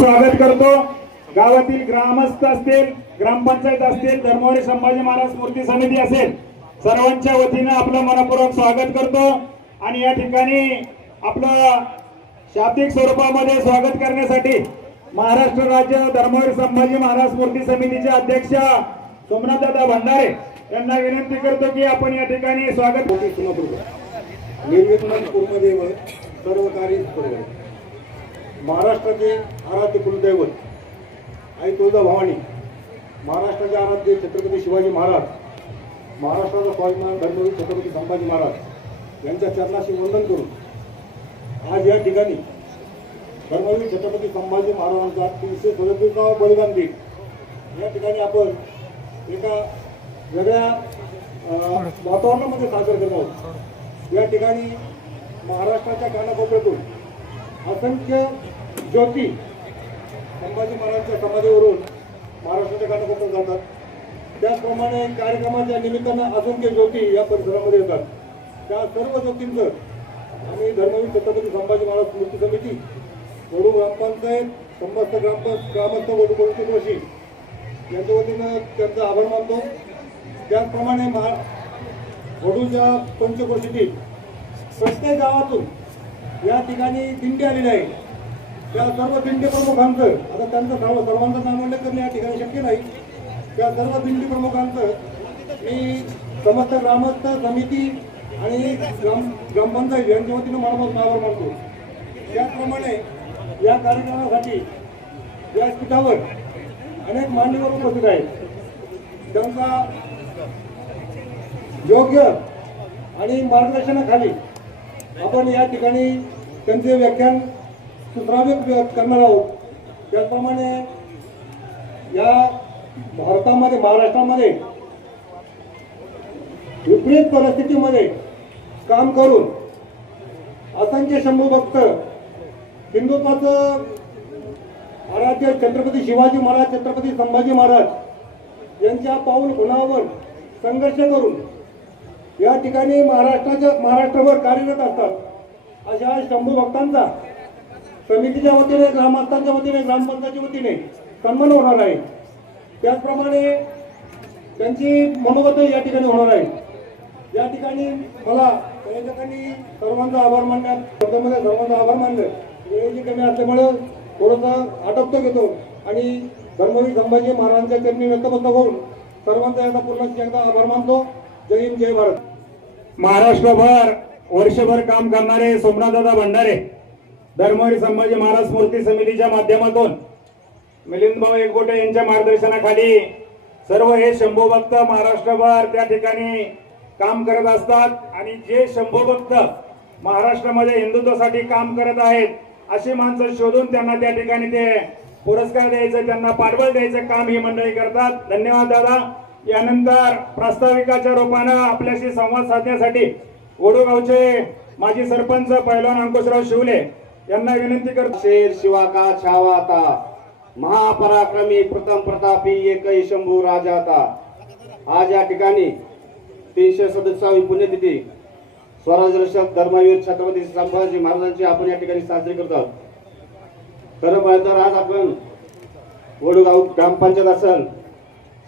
स्वागत करतो। गावातील ग्रामस्थ असतील, ग्रामपंचायत असतील, धर्मवीर संभाजी महाराज मूर्ती समिती असेल, सर्वांच्या वतीने आपलं मनपूर्वक स्वागत करतो। आणि या ठिकाणी आपलं शाब्दिक स्वरूपामध्ये स्वागत करण्यासाठी महाराष्ट्र राज्य धर्मवीर संभाजी महाराज मूर्ती समितीचे अध्यक्ष सोमनाथदादा भंडारे यांना विनंती करतो की आपण या ठिकाणी स्वागत निर्विघ्नपूर्वदेव सर्व कार्य करू। महाराष्ट्राचे आराध्य कुलदैवत आई तुळजाभवानी, महाराष्ट्राचे आराध्य छत्रपती शिवाजी महाराज, महाराष्ट्राचा स्वाभिमान धर्मवीर छत्रपती संभाजी महाराज यांच्या चरणाशी वंदन करून आज या ठिकाणी धर्मवीर छत्रपती संभाजी महाराजांचा 337वा बलिदान दिन या ठिकाणी आपण एका वेगळ्या वातावरणामध्ये साजरा करत आहोत। या ठिकाणी महाराष्ट्राच्या कानाकोपऱ्यातून असंख्य ज्योती संभाजी महाराजांच्या समाधीवरून महाराष्ट्राच्या कानाकोपऱ्यात जातात। त्याचप्रमाणे कार्यक्रमाच्या निमित्तानं असंख्य ज्योती या परिसरामध्ये येतात। त्या सर्व ज्योतींचं आम्ही धर्मवीर छत्रपती संभाजी महाराज मूर्ती समिती, वडू ग्रामपंचायत, समस्त ग्रामस्थ वडू पंचक्रोशी यांच्या वतीनं त्यांचा आभार मानतो। त्याचप्रमाणे वडूच्या पंचक्रोशीतील प्रत्येक गावातून या ठिकाणी दिंडी आलेली आहे। त्या सर्व दिंडी प्रमुखांचं आता त्यांचं सर्वांचं नामोल्लेख करणे या ठिकाणी शक्य नाही। त्या सर्व दिंडी प्रमुखांचं मी समस्त ग्रामस्थ समिती आणि ग्रामपंचायत यांच्या वतीनं मनापासून आभार मानतो। त्याचप्रमाणे या कार्यक्रमासाठी व्यासपीठावर अनेक मान्यवर उपस्थित आहेत। त्यांचा योग्य आणि मार्गदर्शनाखाली आपण या ठिकाणी त्यांचे व्याख्यान सुश्राव्य करणार आहोत। त्याचप्रमाणे या भारतामध्ये, महाराष्ट्रामध्ये विपरीत परिस्थितीमध्ये काम करून असंख्य शंभू भक्त हिंदुत्वाचं आराध्य छत्रपती शिवाजी महाराज, छत्रपती संभाजी महाराज यांच्या पाऊल खुणावर संघर्ष करून या ठिकाणी महाराष्ट्रभर कार्यरत असतात। अशा शंभू भक्तांचा समितीच्या वतीने, ग्रामस्थांच्या वतीने, ग्रामपंचायतीच्या वतीने सन्मान होणार आहे। त्याचप्रमाणे त्यांची मनोगत या ठिकाणी होणार आहे। या ठिकाणी मला या ठिकाणी सर्वांचा आभार मानण्यात, सर्वांचा आभार मानलं। वेळेची कमी असल्यामुळे थोडंसं आटोपतो घेतो आणि धर्मवीर संभाजी महाराजांच्या चरणी नतमस्तक होऊन सर्वांचा एकदा पुन्हा एकदा आभार मानतो। जय हिंद, जय भारत। महाराष्ट्रभर वर्षभर काम करणारे सोमनाथदादा भंडारे धर्मवीर संभाजी महाराज मूर्ती समितीच्या माध्यमातून मिलिंदभाऊ एकबोटे यांच्या मार्गदर्शनाखाली सर्व हे शंभू भक्त महाराष्ट्रभर त्या ठिकाणी काम करत असतात। आणि जे शंभू भक्त महाराष्ट्रामध्ये हिंदुत्वासाठी काम करत आहेत अशी माणसं शोधून त्यांना त्या ठिकाणी ते पुरस्कार द्यायचं, त्यांना पाठबळ द्यायचं काम ही मंडळी करतात। धन्यवाद दादा। यानंतर प्रास्ताविकाच्या रूपानं आपल्याशी संवाद साधण्यासाठी वडूगावचे माजी सरपंच पैलवान अंकुशराव शिवले यांना विनंती करतो। शेर शिवाका छावाता, महापराक्रमी प्रथम प्रतापी एकही शंभू राजाता। आज या ठिकाणी 337वी पुण्यतिथी स्वराज रक्षक धर्मवीर छत्रपती संभाजी महाराजांची आपण या ठिकाणी साजरी करत आहोत। खरं पाहिलं तर आज आपण वडूगाव ग्रामपंचायत असेल,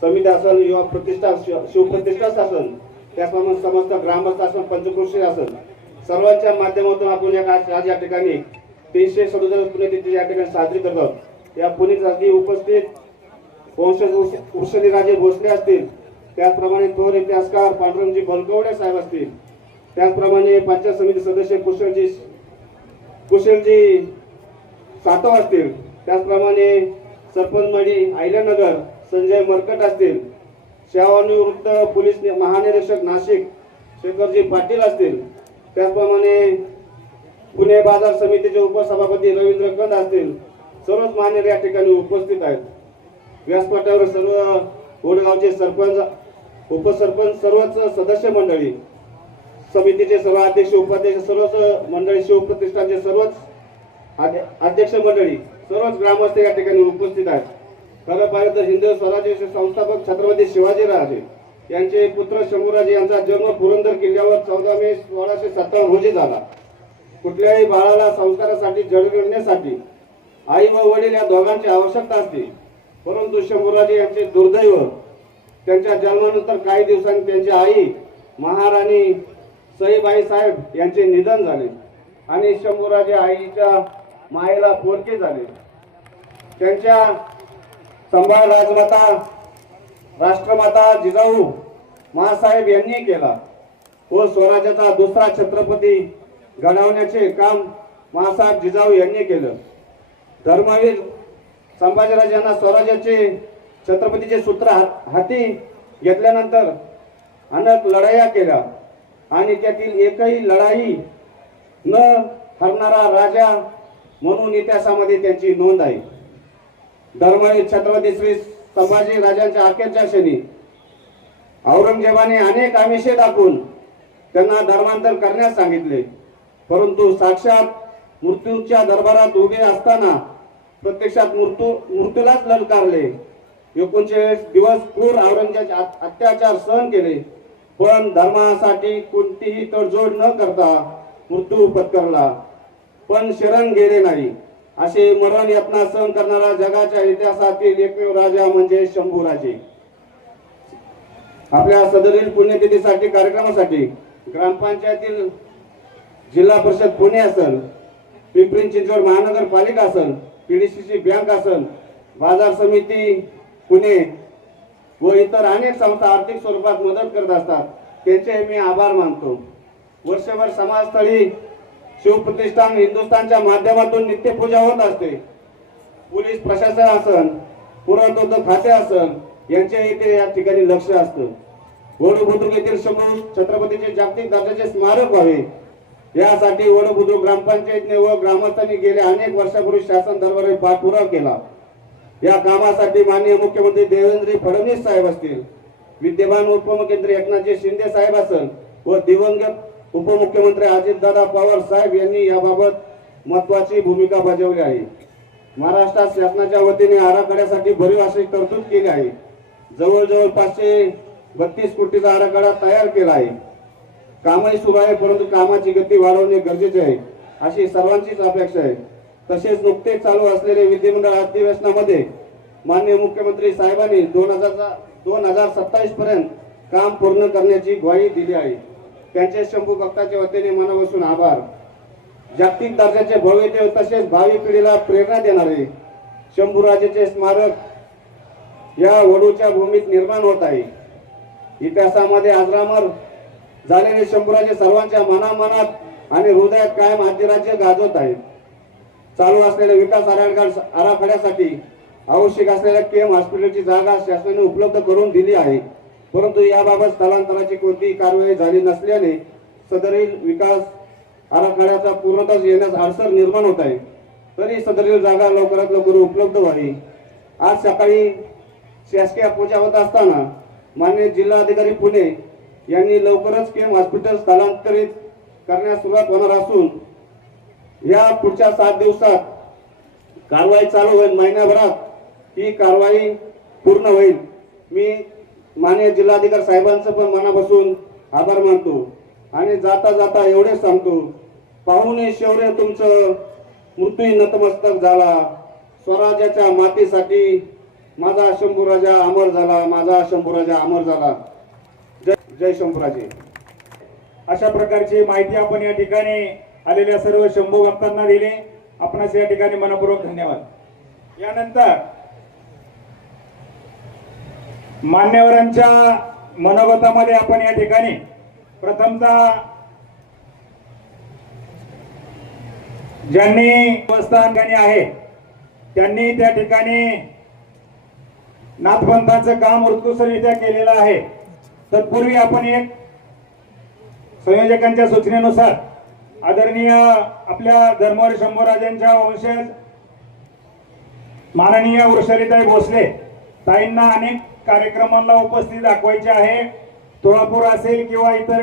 समिती असेल, युवा प्रतिष्ठा, शिवप्रतिष्ठा असेल, त्याचप्रमाणे समस्त ग्रामस्थ असेल, पंचक्रोशी असेल, सर्वांच्या माध्यमातून आपण आज या ठिकाणी 337 पुण्यतिथी या ठिकाणी साजरी करत आहोत। या पुण्यतिथीसाठी उपस्थित वंशज उर्षदीराजे भोसले असतील, त्याचप्रमाणे थोर इतिहासकार पांडुरंगजी बलकवडे साहेब असतील, त्याचप्रमाणे पंचायत समिती सदस्य कुशलजी सातव असतील, त्याचप्रमाणे सरपंच मडी आयल्यानगर संजय मरकट असतील, सेवानिवृत्त पोलीस महानिरीक्षक नाशिक शेखरजी पाटील असतील, त्याचप्रमाणे पुणे बाजार समितीचे उपसभापती रवींद्र कंद असतील, सर्वच मान्यवर या ठिकाणी उपस्थित आहेत। व्यासपीठावर सर्व वडगावचे सरपंच, उपसरपंच, सर्वच सदस्य मंडळी, समितीचे सर्व अध्यक्ष, उपाध्यक्ष, सर्वच मंडळी, शिवप्रतिष्ठानचे सर्वच अध्यक्ष मंडळी, सर्वच ग्रामस्थ या ठिकाणी उपस्थित आहेत। खरं पाहिलं तर हिंदू स्वराज्याचे संस्थापक छत्रपती शिवाजीराजे यांचे पुत्र शंभूराजे यांचा जन्म पुरंदर किल्ल्यावर 14 मे 1657 रोजी झाला। कुठल्याही बाळाला संस्कारासाठी जडविण्यासाठी आई व वडील या दोघांची आवश्यकता असते. परंतु शंभूराजे यांचे दुर्दैव, त्यांच्या जन्मानंतर काही दिवसांनी त्यांची आई महाराणी सईबाई साहेब यांचे निधन झाले आणि शंभूराजे आईच्या मायेला पोरके झाले. त्यांच्या संभाळ राजमाता राष्ट्रमाता जिजाऊ मासाहेब यांनी केला व स्वराज्याचा दुसरा छत्रपती घडवण्याचे काम मासाहेब जिजाऊ यांनी केलं. धर्मवीर संभाजीराजांना स्वराज्याचे छत्रपतीचे सूत्र हाती घेतल्यानंतर अनेक लढाया केल्या आणि त्यातील एकही लढाई न हरणारा राजा म्हणून इतिहासामध्ये त्यांची नोंद आहे. धर्मवीर छत्रपती श्री संभाजी राजांच्या अखेरच्या क्षणी औरंगजेबाने अनेक आमिषे दाखवून त्यांना धर्मांतर करण्यास सांगितले, परंतु साक्षात मृत्यूच्या दरबारात उभे असताना प्रत्यक्षात मृत्यूलाच ललकारले. 39 दिवस क्रूर औरंगजेबाचे अत्याचार सहन केले, पण धर्मासाठी कोणतीही तडजोड न करता मृत्यू पत्करला, पण शरण गेले नाही. असे मरण यातना सहन करणारा जगाच्या इतिहासातील एकमेव राजा म्हणजे शंभूराजे. आपल्या सदरील पुण्यतिथीसाठी कार्यक्रमासाठी ग्रामपंचायतील जिल्हा परिषद पुणे असेल, पिंपरी चिंचवड महानगरपालिका असेल, पीडीसीसी बँक असेल, बाजार समिती पुणे व इतर अनेक संस्था आर्थिक स्वरूपात मदत करत असतात, त्यांचे मी आभार मानतो. वर्षभर समाजस्थळी शिवप्रतिष्ठान हिंदुस्थानच्या माध्यमातून नित्यपूजा होत असते. पोलीस प्रशासन असेल, पुरातत्व खाते असेल, यांचे इथे या ठिकाणी लक्ष असतं. वडबुद्रुक येथील शंभू छत्रपतीचे जागतिक दर्जाचे स्मारक व्हावे यासाठी वडबुद्रुक ग्रामपंचायतने व ग्रामस्थांनी गेल्या अनेक वर्षापूर्वी शासन दरबारी पाठपुरावा केला. या कामासाठी माननीय मुख्यमंत्री देवेंद्र फडणवीस साहेब असतील, विद्यमान उपमुख्यमंत्री एकनाथजी शिंदे साहेब असेल व दिवंगत उपमुख्यमंत्री अजितदादा पवार साहेब यांनी याबाबत महत्वाची भूमिका बजावली आहे. महाराष्ट्र शासनाच्या वतीने आराखड्यासाठी भरीव अशी तरतूद केली आहे. जवळजवळ 532 कोटीचा आराखडा तयार केला आहे. कामही सुरू आहे, परंतु कामाची गती वाढवणे गरजेचे आहे अशी सर्वांचीच अपेक्षा आहे. तसेच नुकतेच चालू असलेले विधिमंडळ अधिवेशनामध्ये माननीय मुख्यमंत्री साहेबांनी 2027 पर्यंत काम पूर्ण करण्याची ग्वाही दिली आहे. त्यांचे शंभू भक्ताच्या वतीने मनापासून आभार. जागतिक दर्जाचे भव्य तसेच भावी पिढीला प्रेरणा देणारे शंभूराजेचे स्मारक या वडूच्या भूमीत निर्माण होत आहे. इतिहासामध्ये अजरामर झालेले शंभूराजे सर्वांच्या मनामनात आणि हृदयात कायम अधिराज्य गाजवत आहेत. चालू असलेल्या विकास आराखड्यासाठी आवश्यक असलेल्या केम हॉस्पिटलची जागा शासनाने उपलब्ध करून दिली आहे, परंतु याबाबत स्थलांतराची कोणतीही कार्यवाही झाली नसल्याने सदरील विकास आराखड्याचा पूर्णतः येण्यास अडचण निर्माण होत आहे. तरी सदरील जागा लवकरात लवकर उपलब्ध व्हावी. आज सकाळी शासकीय पूजा होत असताना माननीय जिल्हाधिकारी पुणे यांनी लवकरच केम हॉस्पिटल स्थलांतरित करण्यास सुरुवात होणार असून या पुढच्या 7 दिवसात कारवाई चालू होईल. महिन्याभरात ही कारवाई पूर्ण होईल. मी माननीय जिल्हाधिकारी साहेबांचं पण मनापासून आभार मानतो आणि जाता जाता एवढे सांगतो, पाहुणे शौर्य तुमचं मृत्यू नतमस्तक झाला. स्वराज्याच्या मातीसाठी माझा शंभूराजा अमर झाला, माझा शंभूराजा अमर झाला. जय जय शंभूराजे. अशा प्रकारची माहिती आपण या ठिकाणी आलेल्या सर्व शंभू भक्तांना दिली. आपणास या ठिकाणी मनपूर्वक धन्यवाद. यानंतर मान्यवरांच्या मनोगतामध्ये आपण या ठिकाणी प्रथमतः ज्यांनी उपस्थान आहे त्यांनी त्या ठिकाणी नाथपंथाचं काम उत्कृष्टरित्या केलेलं आहे. तत्पूर्वी आपण एक संयोजकांच्या सूचनेनुसार आदरणीय आपल्या धर्मवीर शंभूराजांच्या वंशज माननीय वृषालीताई भोसले ताईंना अनेक कार्यक्रमांना उपस्थिती दाखवायची आहे. तुळापूर असेल किंवा इतर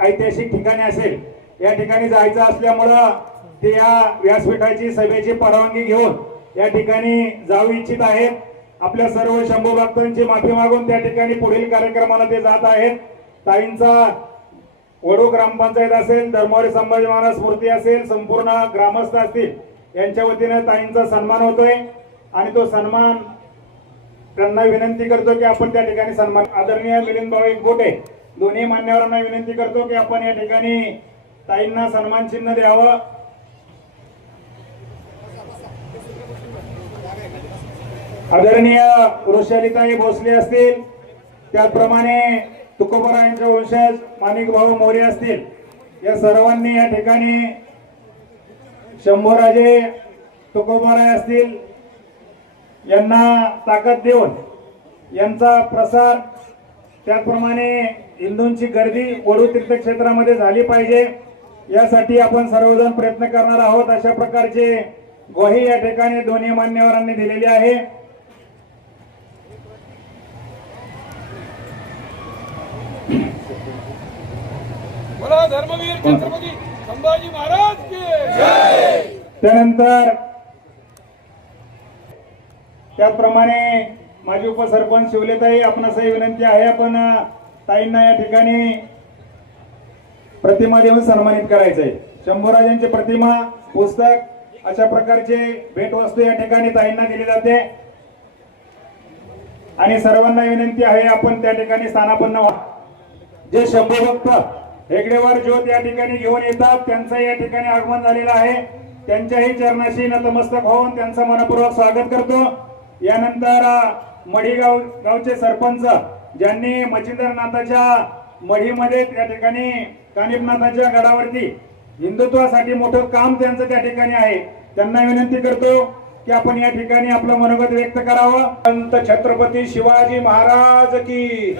ऐतिहासिक ठिकाणी असेल, या ठिकाणी जायचं असल्यामुळं ते या व्यासपीठाची सभेची परवानगी घेऊन या ठिकाणी जाऊ इच्छित आहेत. आपल्या सर्व शंभू भक्तांची माफी मागून त्या ठिकाणी पुढील कार्यक्रमाला ते जात आहेत. ताईंचा वडू ग्रामपंचायत असेल, धर्मवीर संभाजी महाराज स्मृती असेल, संपूर्ण ग्रामस्थ असतील, यांच्या वतीनं ताईंचा सन्मान होतोय आणि तो सन्मान त्यांना विनंती करतो की आपण त्या ठिकाणी सन्मान आदरणीय मिलिंद भाऊ एकबोटे दोन्ही मान्यवरांना विनंती करतो की आपण या ठिकाणी ताईंना सन्मान चिन्ह द्यावं. आदरणीय वृषालीताई भोसले असतील, त्याचप्रमाणे तुकोबरायांचे वंशज माणिक भाऊ मोरे असतील, या सर्वांनी या ठिकाणी शंभूराजे तुकोबराय असतील यांना ताकद देऊन यांचा प्रसार, त्याचप्रमाणे हिंदूंची गर्दी वडू तीर्थक्षेत्रामध्ये झाली पाहिजे यासाठी आपण सर्वजण प्रयत्न करणार आहोत. अशा प्रकारचे ग्वाही या ठिकाणी दोन्ही मान्यवरांनी दिलेली आहे. बोला धर्मवीर छत्रपती संभाजी महाराज की जय. त्यानंतर त्याचप्रमाणे माझी उपसरपंच शिवलेताई आपणासही विनंती आहे, आपण ताईंना या ठिकाणी प्रतिमा देऊन सन्मानित करायचंय. शंभूराजांची प्रतिमा, पुस्तक अशा प्रकारचे भेटवस्तू या ठिकाणी ताईंना दिली जाते आणि सर्वांना विनंती आहे आपण त्या ठिकाणी स्थानापन्न व्हा. जे शंभू भक्त हेगडेवर ज्योत या ठिकाणी घेऊन येतात त्यांचं या ठिकाणी आगमन झालेलं आहे. त्यांच्याही चरणाशी नतमस्तक होऊन त्यांचं मनपूर्वक स्वागत करतो. यानंतर मढीगाव गावचे सरपंच ज्यांनी मच्छिंद्रनाथाच्या मढीमध्ये त्या ठिकाणी कानिपनाथाच्या गडावरती हिंदुत्वासाठी मोठं काम त्यांचं त्या ठिकाणी आहे, त्यांना विनंती करतो की आपण या ठिकाणी आपलं मनोगत व्यक्त करावं. संत छत्रपती शिवाजी महाराज की,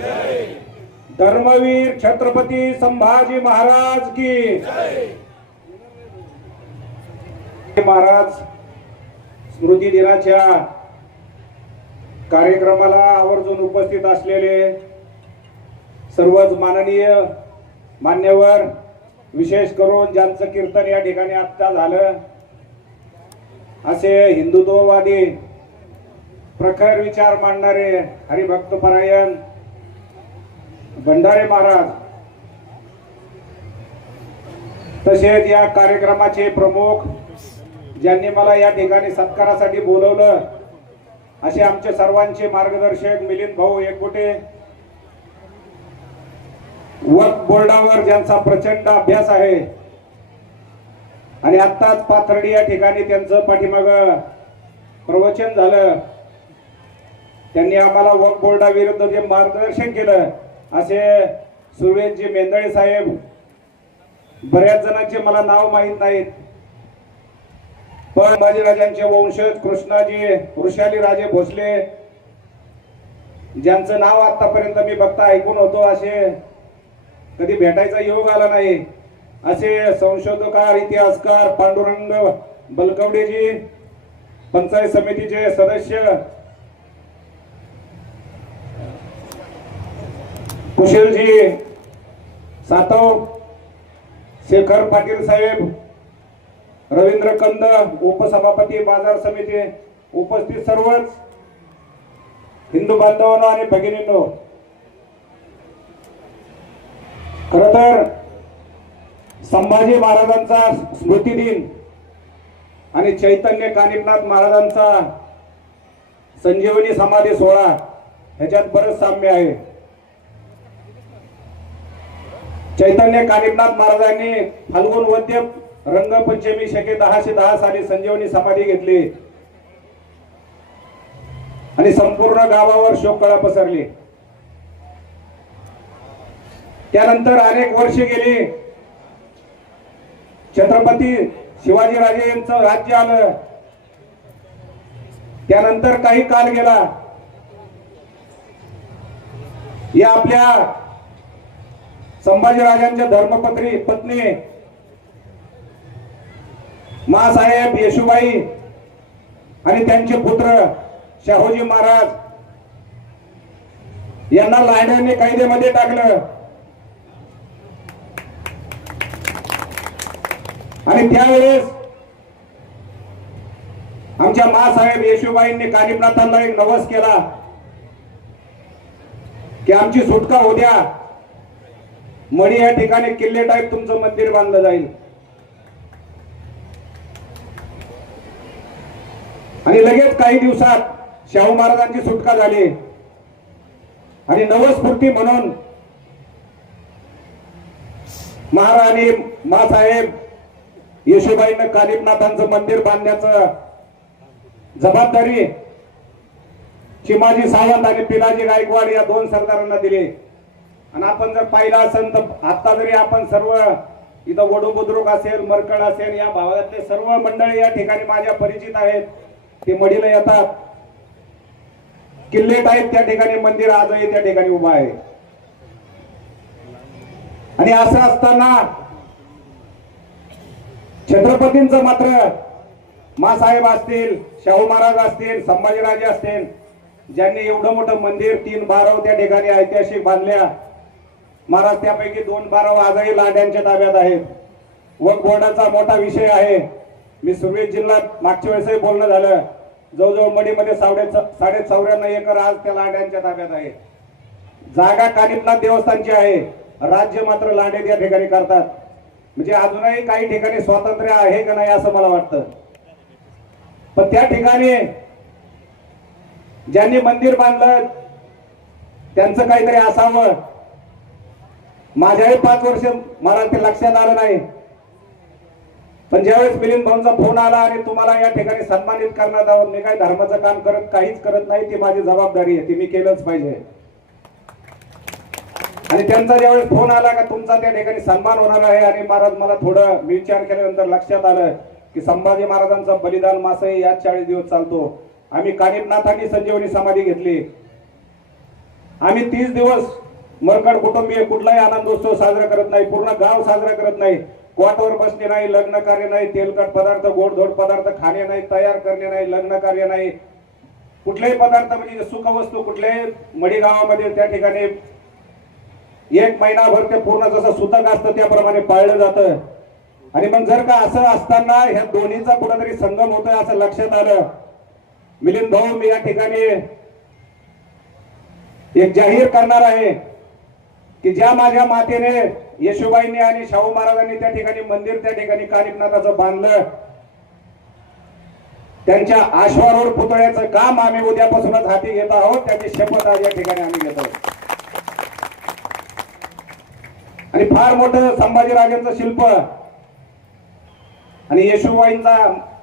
धर्मवीर छत्रपती संभाजी महाराज की. महाराज स्मृती दिनाच्या कार्यक्रमाला आवर्जून उपस्थित असलेले सर्वच माननीय मान्यवर, विशेष करून ज्यांचं कीर्तन या ठिकाणी आत्ता झालं असे हिंदुत्ववादी प्रखर विचार मांडणारे हरिभक्तपरायण भंडारे महाराज, तसेच या कार्यक्रमाचे प्रमुख ज्यांनी मला या ठिकाणी सत्कारासाठी बोलवलं असे आमचे सर्वांचे मार्गदर्शक मिलिंद भाऊ एकबोटे, वक्फ बोर्डावर ज्यांचा प्रचंड अभ्यास आहे आणि आत्ताच पाथर्डी या ठिकाणी त्यांचं पाठीमाग प्रवचन झालं, त्यांनी आम्हाला वक्फ बोर्डाविरुद्ध जे मार्गदर्शन केलं असे सुरेशजी मेंदळे साहेब, बऱ्याच जणांचे मला नाव माहीत नाहीत पण बाजीराजांचे वंशज कृष्णाजी वृषाली राजे भोसले ज्यांचं नाव आतापर्यंत मी बघता ऐकून होतो, असे कधी भेटायचा योग आला नाही असे संशोधकार इतिहासकार पांडुरंग बलकवडेजी, पंचायत समितीचे सदस्य कुशलजी सातव, शेखर पाटील साहेब, रवींद्र कंद उपसभापती बाजार समिती, उपस्थित सर्वच हिंदू बांधवांनो आणि भगिनींनो, खर तर संभाजी महाराजांचा स्मृती दिन आणि चैतन्य कानिपनाथ महाराजांचा संजीवनी समाधी सोहळा ह्याच्यात बरंच साम्य आहे. चैतन्य कानिपनाथ महाराजांनी फाल्गुन वद्य रंगपंचमी शके 1010 साली संजीवनी समाधी घेतली आणि संपूर्ण गावावर शोककळा पसरली. त्यानंतर अनेक वर्षे गेली, छत्रपती शिवाजी राजे यांचं राज्य आलं. त्यानंतर काही काल गेला, या आपल्या संभाजीराजांच्या धर्मपत्नी पत्नी मासाहेब येशूबाई आणि त्यांचे पुत्र शाहूजी महाराज यांना लायण्याने कैदेमध्ये टाकलं आणि त्यावेळेस आमच्या मासाहेब येशूबाईंनी कानिपनाथांना एक नवस केला की आमची सुटका होऊ द्या, मढी या ठिकाणी किल्ले टाईप तुमचं मंदिर बांधलं जाईल. आणि लगेच काही दिवसात शाहू महाराजांची सुटका झाली आणि नवस्फूर्ती म्हणून महाराणी मासाहेब येशूबाईंना कानिफनाथांचं मंदिर बांधण्याचं जबाबदारी चिमाजी सावंत आणि पिलाजी गायकवाड या दोन सरदारांना दिली. आणि आपण जर पाहिलं असेल तर आता जरी आपण सर्व इथं वडू बुद्रुक असेल, मरकळ असेल, या भागातले सर्व मंडळी या ठिकाणी माझ्या परिचित आहेत. ते मडीला येतात, किल्ले आहेत त्या ठिकाणी, मंदिर आजही त्या ठिकाणी उभा आहे. आणि असं असताना छत्रपतींचं मात्र मासाहेब असतील, शाहू महाराज असतील, संभाजीराजे असतील, ज्यांनी एवढं मोठं मंदिर 3 बारव त्या ठिकाणी ऐतिहासिक बांधल्या. महाराज त्यापैकी 2 बारव आजही लांड्यांच्या ताब्यात आहेत. वक्फ बोर्डाचा मोठा विषय आहे. मी सुरवेत जिल्ह्यात मागच्या वेळेसही बोलणं झालं, जवळजवळ मडीमध्ये 54 एकर आज त्या लांड्यांच्या ताब्यात आहे. जागा कानिफनाथ देवस्थानची आहे, राज्य मात्र लांडे त्या ठिकाणी करतात. म्हणजे अजूनही काही ठिकाणी स्वातंत्र्य आहे का नाही असं मला वाटतं. पण त्या ठिकाणी ज्यांनी मंदिर बांधलं त्यांचं काहीतरी असावं. माझ्याही 5 वर्ष मला ते लक्षात आलं नाही. पण ज्यावेळेस मिलिंद भाऊंचा फोन आला आणि तुम्हाला या ठिकाणी सन्मानित करण्यात आहोत, मी काही धर्माचं काम काहीच करत नाही, ती माझी जबाबदारी आहे, ती मी केलंच पाहिजे. आणि त्यांचा ज्यावेळेस फोन आला का तुमचा त्या ठिकाणी सन्मान होणार आहे, आणि महाराज मला थोडं विचार केल्यानंतर लक्षात आलं की संभाजी महाराजांचा बलिदान मासही याच 40 दिवस चालतो. आम्ही कानिफनाथांनी संजीवनी समाधी घेतली. आम्ही 30 दिवस मरकड कुटुंबीय कुठलाही आनंदोत्सव साजरा करत नाही, पूर्ण गाव साजरा करत नाही. क्वाटवर बसणे नाही, लग्न कार्य नाही, तेलकट पदार्थ, गोडधोड पदार्थ खाणे नाही, तयार करणे नाही, लग्न कार्य नाही, कुठलेही पदार्थ म्हणजे सुखवस्तू कुठल्याही मडी गावामध्ये त्या ठिकाणी 1 महिनाभर ते पूर्ण जसं सुतक असतं त्याप्रमाणे पाळलं जातं. आणि मग जर का असं असताना ह्या दोन्हीचा कुठेतरी संगम होतोय असं लक्षात आलं. मिलिंद भाऊ, मी या ठिकाणी एक जाहीर करणार आहे की ज्या माझ्या मातेने येशूबाईंनी आणि शाहू महाराजांनी त्या ठिकाणी मंदिर त्या ठिकाणी कानिफनाथाचं बांधलं, त्यांच्या आश्वारूढ पुतळ्याचं काम आम्ही उद्यापासूनच हाती घेत आहोत. त्याची शपथ आज या ठिकाणी आम्ही घेतो. आणि फार मोठं संभाजीराजांचं शिल्प आणि येशूबाईंचा,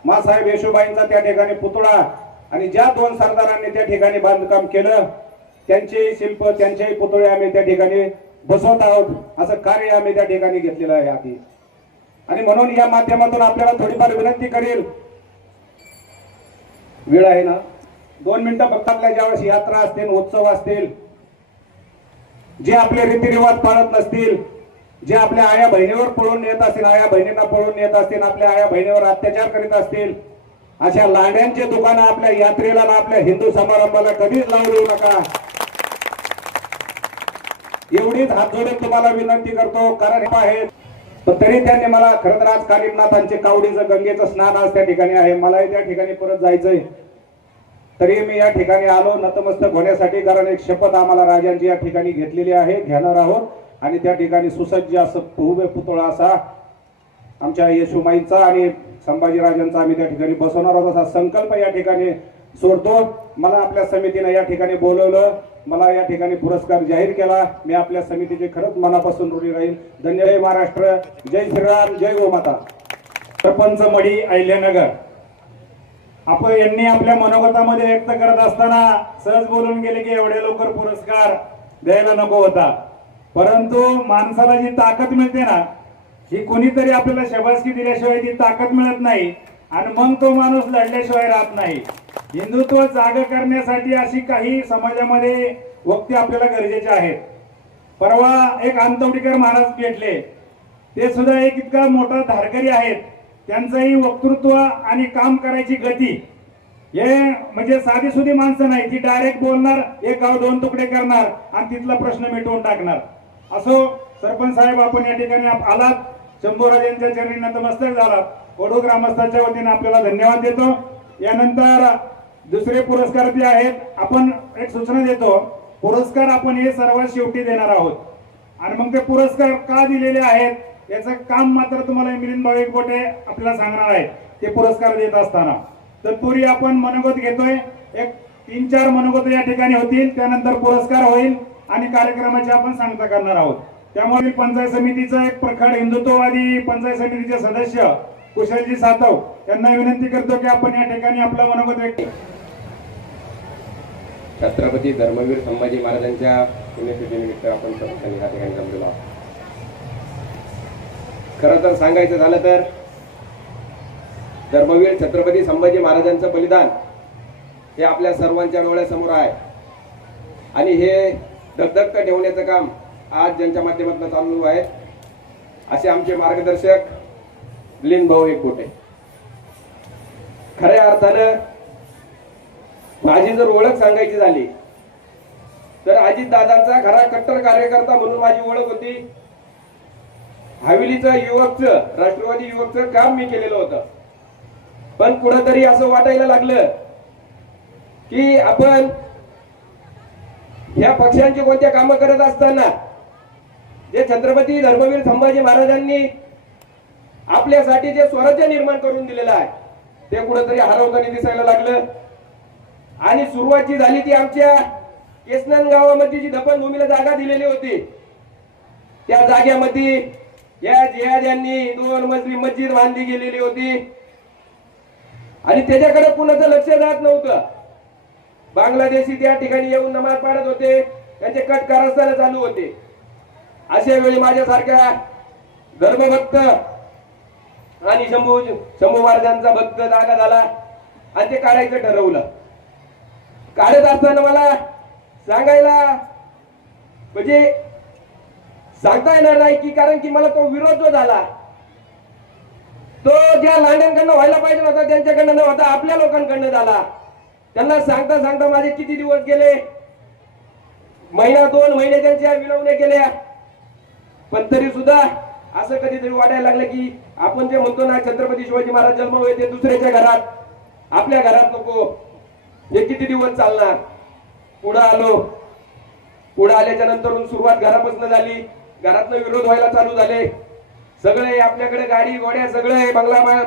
मासाहेब येशूबाईंचा त्या ठिकाणी पुतळा, आणि ज्या 2 सरदारांनी त्या ठिकाणी बांधकाम केलं त्यांचे शिल्प, त्यांचेही पुतळे आम्ही त्या ठिकाणी बसवत आहोत. असं कार्य आम्ही त्या ठिकाणी घेतलेलं आहे आधी. आणि म्हणून या माध्यमातून आपल्याला थोडीफार विनंती करेल, वेळ आहे ना, 2 मिनिटं फक्त. आपल्या ज्यावेळेस यात्रा असतील, उत्सव असतील, जे आपले रीतिरिवाज पाळत नसतील, जे आपल्या आया बहिणीवर पळून नेत असतील, आया बहिणींना पळून नेत असतील, आपल्या आया बहिणीवर अत्याचार करीत असतील, अशा लांड्यांचे दुकानं आपल्या यात्रेला ना आपल्या हिंदू समारंभाला कधीच लावू देऊ नका. एवढीच हात जोडून तुम्हाला विनंती करतो. कारण आहेत पण तरी त्यांनी मला, खरं तर आज कानिफनाथांचे कावडीचं गंगेचं स्नान आज त्या ठिकाणी आहे, मलाही त्या ठिकाणी परत जायचंय. तरी मी या ठिकाणी आलो नतमस्तक होण्यासाठी, कारण एक शपथ आम्हाला राजांची या ठिकाणी घेतलेली आहे, घेणार आहोत. आणि त्या ठिकाणी सुसज्ज असं उभे पुतळा असा आमच्या येशूमाईंचा आणि संभाजीराजांचा आम्ही त्या ठिकाणी बसवणार आहोत, असा संकल्प या ठिकाणी सोडतो. मला आपल्या समितीनं या ठिकाणी बोलवलं, मला या ठिकाणी पुरस्कार जाहीर केला. मी आपल्या समितीचे खरंच मनापासून ऋणी राहील. धन्यवाद. महाराष्ट्र, जय श्रीराम, जय गोमाता. सरपंच मडी अहिल्यानगर आपण यांनी आपल्या मनोगतामध्ये व्यक्त करत असताना सहज बोलून गेले की एवढे लवकर पुरस्कार द्यायला नको होता, परंतु माणसाला जी ताकद मिळते ना, ही कोणीतरी आपल्याला शबासकी दिल्याशिवाय ती ताकद मिळत नाही, आणि मग तो माणूस लढल्याशिवाय राहत नाही. हिंदुत्व जाग करण्यासाठी अशी काही समाजामध्ये वक्ते आपल्याला गरजेचे आहेत. परवा एक अंतवडीकर महाराज भेटले, ते सुद्धा एक इतका मोठा धारकरी आहेत. त्यांचंही वक्तृत्व आणि काम करायची गती हे म्हणजे साधी सुधी माणसं नाही, ती डायरेक्ट बोलणार, एक गाव 2 तुकडे करणार आणि तिथला प्रश्न मिटवून टाकणार. असो सरपंच साहेब, आपण या ठिकाणी आलात, शंभूराजांच्या चरणी नतमस्तक झालात. वडू ग्रामस्थांच्या वतीने आपल्याला धन्यवाद देतो. यानंतर दुसरे पुरस्कार जे आहेत, आपण एक सूचना देतो, पुरस्कार आपण हे सर्वात शेवटी देणार आहोत. आणि मग ते पुरस्कार का दिलेले आहेत याचं काम मात्र तुम्हाला मिलिंद भाऊ एकबोटे आपल्याला सांगणार आहेत ते पुरस्कार देत असताना. तत्पूर्वी आपण मनोगत घेतोय. एक 3-4 मनोगत या ठिकाणी होतील, त्यानंतर पुरस्कार होईल आणि कार्यक्रमाची आपण सांगता करणार आहोत. त्यामुळे पंचायत समितीचा एक प्रखर हिंदुत्ववादी पंचायत समितीचे सदस्य कुशलजी सातव यांना विनंती करतो की आपण या ठिकाणी आपलं मनोगत व्यक्त. छत्रपती धर्मवीर संभाजी महाराजांच्या पुण्यतिथीनिमित्त आपण सर्वजण या ठिकाणी जमलेलो आहोत. खरं तर सांगायचं झालं तर धर्मवीर छत्रपती संभाजी महाराजांचं बलिदान हे आपल्या सर्वांच्या डोळ्यासमोर आहे आणि हे धगधगत ठेवण्याचं काम आज ज्यांच्या माध्यमातून चालू आहे असे आमचे मार्गदर्शक मिलिंद भाऊ एकबोटे. खऱ्या अर्थानं माझी जर ओळख सांगायची झाली तर अजितदादांचा खरा कट्टर कार्यकर्ता म्हणून माझी ओळख होती. हवेलीचं युवकचं राष्ट्रवादी युवकचं काम मी केलेलं होतं, पण कुठंतरी असं वाटायला लागलं की आपण ह्या पक्षांची कोणत्या कामं करत असताना जे छत्रपती धर्मवीर संभाजी महाराजांनी आपल्यासाठी जे स्वराज्य निर्माण करून दिलेलं आहे ते कुठंतरी हरवताना दिसायला लागलं. आणि सुरुवात जी झाली ती आमच्या केसनन गावामध्ये जी दफनभूमीला जागा दिलेली होती त्या जागेमध्ये या जिहाद यांनी 2 मजली मस्जिद बांधली गेलेली होती आणि त्याच्याकडे कुणाचं लक्ष जात नव्हतं. बांगलादेशी त्या ठिकाणी येऊन नमाज पाडत होते, त्यांचे कट कारस्थान चालू होते. अशा वेळी माझ्यासारख्या धर्मभक्त आणि शंभू महाराजांचा भक्त जागा झाला आणि ते काढायचं ठरवलं. काढत असताना मला सांगायला म्हणजे सांगता येणार नाही की कारण की मला तो विरोध जो झाला तो ज्या लांड्यांकडनं व्हायला पाहिजे होता त्यांच्याकडनं न होता आपल्या लोकांकडनं झाला. त्यांना सांगता सांगता माझे किती दिवस गेले, 1-2 महिने त्यांच्या विनवण्या केल्या, पण तरी सुद्धा असं कधीतरी वाटायला लागलं की आपण जे म्हणतो ना छत्रपती शिवाजी महाराज जन्मावे ते दुसऱ्याच्या घरात, आपल्या घरात नको. हे किती दिवस चालणार. पुढे आलो. पुढे आल्याच्या नंतर सुरुवात घरापासून झाली. घरातनं विरोध व्हायला चालू झाले. सगळे आपल्याकडे गाडी घोड्या सगळे बंगला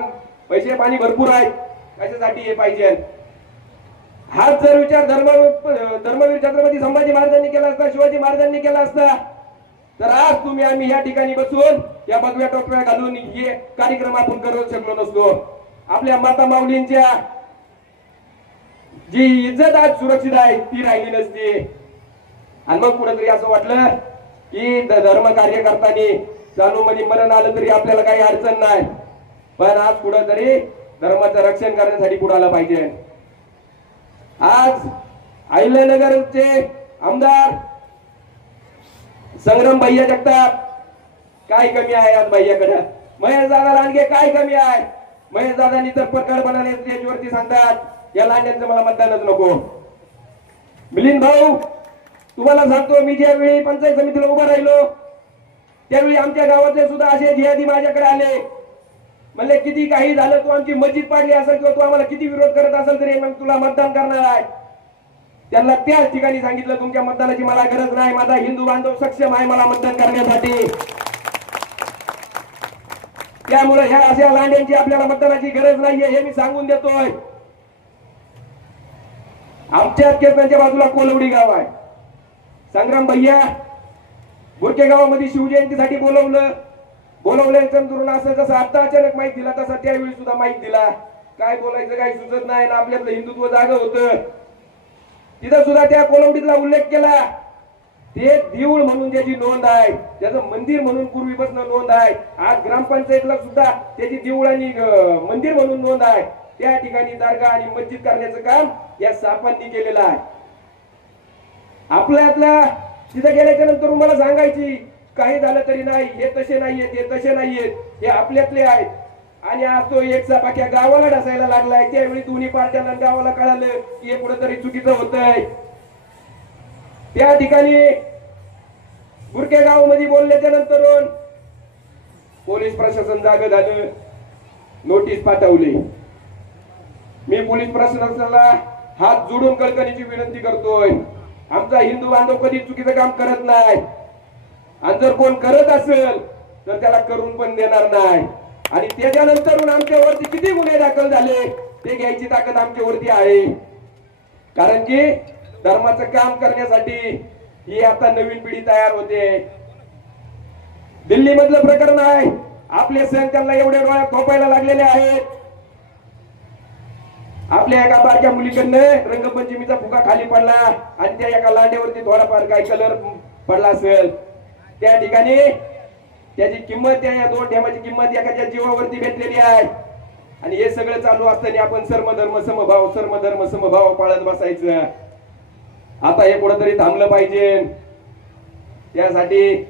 पैसे पाणी भरपूर आहे, कशासाठी हे पाहिजे. हाच जर विचार धर्मवीर छत्रपती संभाजी महाराजांनी केला असता, शिवाजी महाराजांनी केला असता तर आज तुम्ही आम्ही या ठिकाणी बसून या भगव्या टोप्या घालून हे कार्यक्रम आपण करू शकलो नसतो. आपल्या माता माऊलींच्या जी इज्जत आज सुरक्षित आहे ती राहिली नसती. आणि मग कुठेतरी असं वाटलं की धर्म कार्यकर्त्यांनी चालू मध्ये मरण आलं तरी आपल्याला काही अडचण नाही, पण आज कुठेतरी धर्माचं रक्षण करण्यासाठी पुढे आलं पाहिजे. आज अहिल्यानगरचे आमदार संग्राम भैया जगताप, काय कमी आहे आज भैयाकडे? महेश दादा लांडगे काय कमी आहे? महेश दादांनी तर प्रकटपणाने स्टेजवरती सांगतात या लांड्यांचं मला मतदानच नको. मिलिंद भाऊ तुम्हाला सांगतो, मी ज्यावेळी पंचायत समितीला उभा राहिलो त्यावेळी आमच्या गावातले सुद्धा असे जिहादी माझ्याकडे आले, म्हणले किती काही झालं तू आमची मस्जिद पाडली असेल किंवा तू आम्हाला किती विरोध करत असेल तरी मग तुला मतदान करणार आहे. त्यांना त्याच ठिकाणी सांगितलं तुमच्या मतदानाची मला गरज नाही, माझा हिंदू बांधव सक्षम आहे मला मतदान करण्यासाठी. त्यामुळे ह्या अशा लांड्यांची आपल्याला मतदानाची गरज नाहीये हे मी सांगून देतोय. आमच्याच केसनच्या बाजूला कोलवडी गाव आहे. संग्राम भैया बुरके गावामध्ये शिवजयंतीसाठी बोलवल्यानंतर असं जसं आता अचानक माहिती दिला तसा त्यावेळी सुद्धा माहिती दिला. काय बोलायचं काही सुचत नाही ना आपल्यातलं हिंदुत्व जागं होतं. तिथं सुद्धा त्या कोलवडीतला उल्लेख केला. ते देऊळ म्हणून ज्याची नोंद आहे, त्याचं मंदिर म्हणून पूर्वीपासून नोंद आहे. आज ग्रामपंचायतला सुद्धा त्याची देऊळ आणि मंदिर म्हणून नोंद आहे. त्या ठिकाणी दर्गा आणि मस्जिद करण्याचं काम या सापांनी केलेलं आहे. आपल्यातल्या तिथं गेल्याच्या नंतर मला सांगायची काही झालं तरी नाही, हे तसे नाहीयेत, हे तसे नाहीयेत, हे आपल्यातले आहेत. आणि आज तो एक सापाख्या गावाला ढसायला लागलाय. त्यावेळी दोन्ही पार्ट्यांना गावाला कळालं की हे कुठेतरी चुकीचं होतंय. त्या ठिकाणी बुरके गावामध्ये बोलल्याच्या नंतर पोलीस प्रशासन जागं झालं, नोटीस पाठवली. मी पोलीस प्रशासनाला हात जोडून कळकळीची विनंती करतोय, आमचा हिंदू बांधव कधी चुकीचं काम करत नाही आणि जर कोण करत असेल तर त्याला करून पण देणार नाही. आणि त्याच्यानंतर आमच्यावरती किती गुन्हे दाखल झाले ते घ्यायची ताकद आमच्यावरती आहे. कारण की धर्माचं काम करण्यासाठी ही आता नवीन पिढी तयार होते. दिल्ली मधलं प्रकरण आहे, आपले सण त्यांना एवढे डोळ्यात खोपायला लागलेले आहेत. आपल्या एका बारक्या मुलीकडनं रंगपंचमीचा फुगा खाली पडला आणि त्या एका लांडेवरती थोडाफार काय कलर पडला असेल, त्या ठिकाणी त्याची किंमत, त्या 2 ठेमाची किंमत एखाद्या जीवावरती भेटलेली आहे. आणि हे सगळं चालू असताना आपण सर्वधर्म समभाव पाळत बसायचं. आता हे कुठंतरी थांबलं पाहिजे. त्यासाठी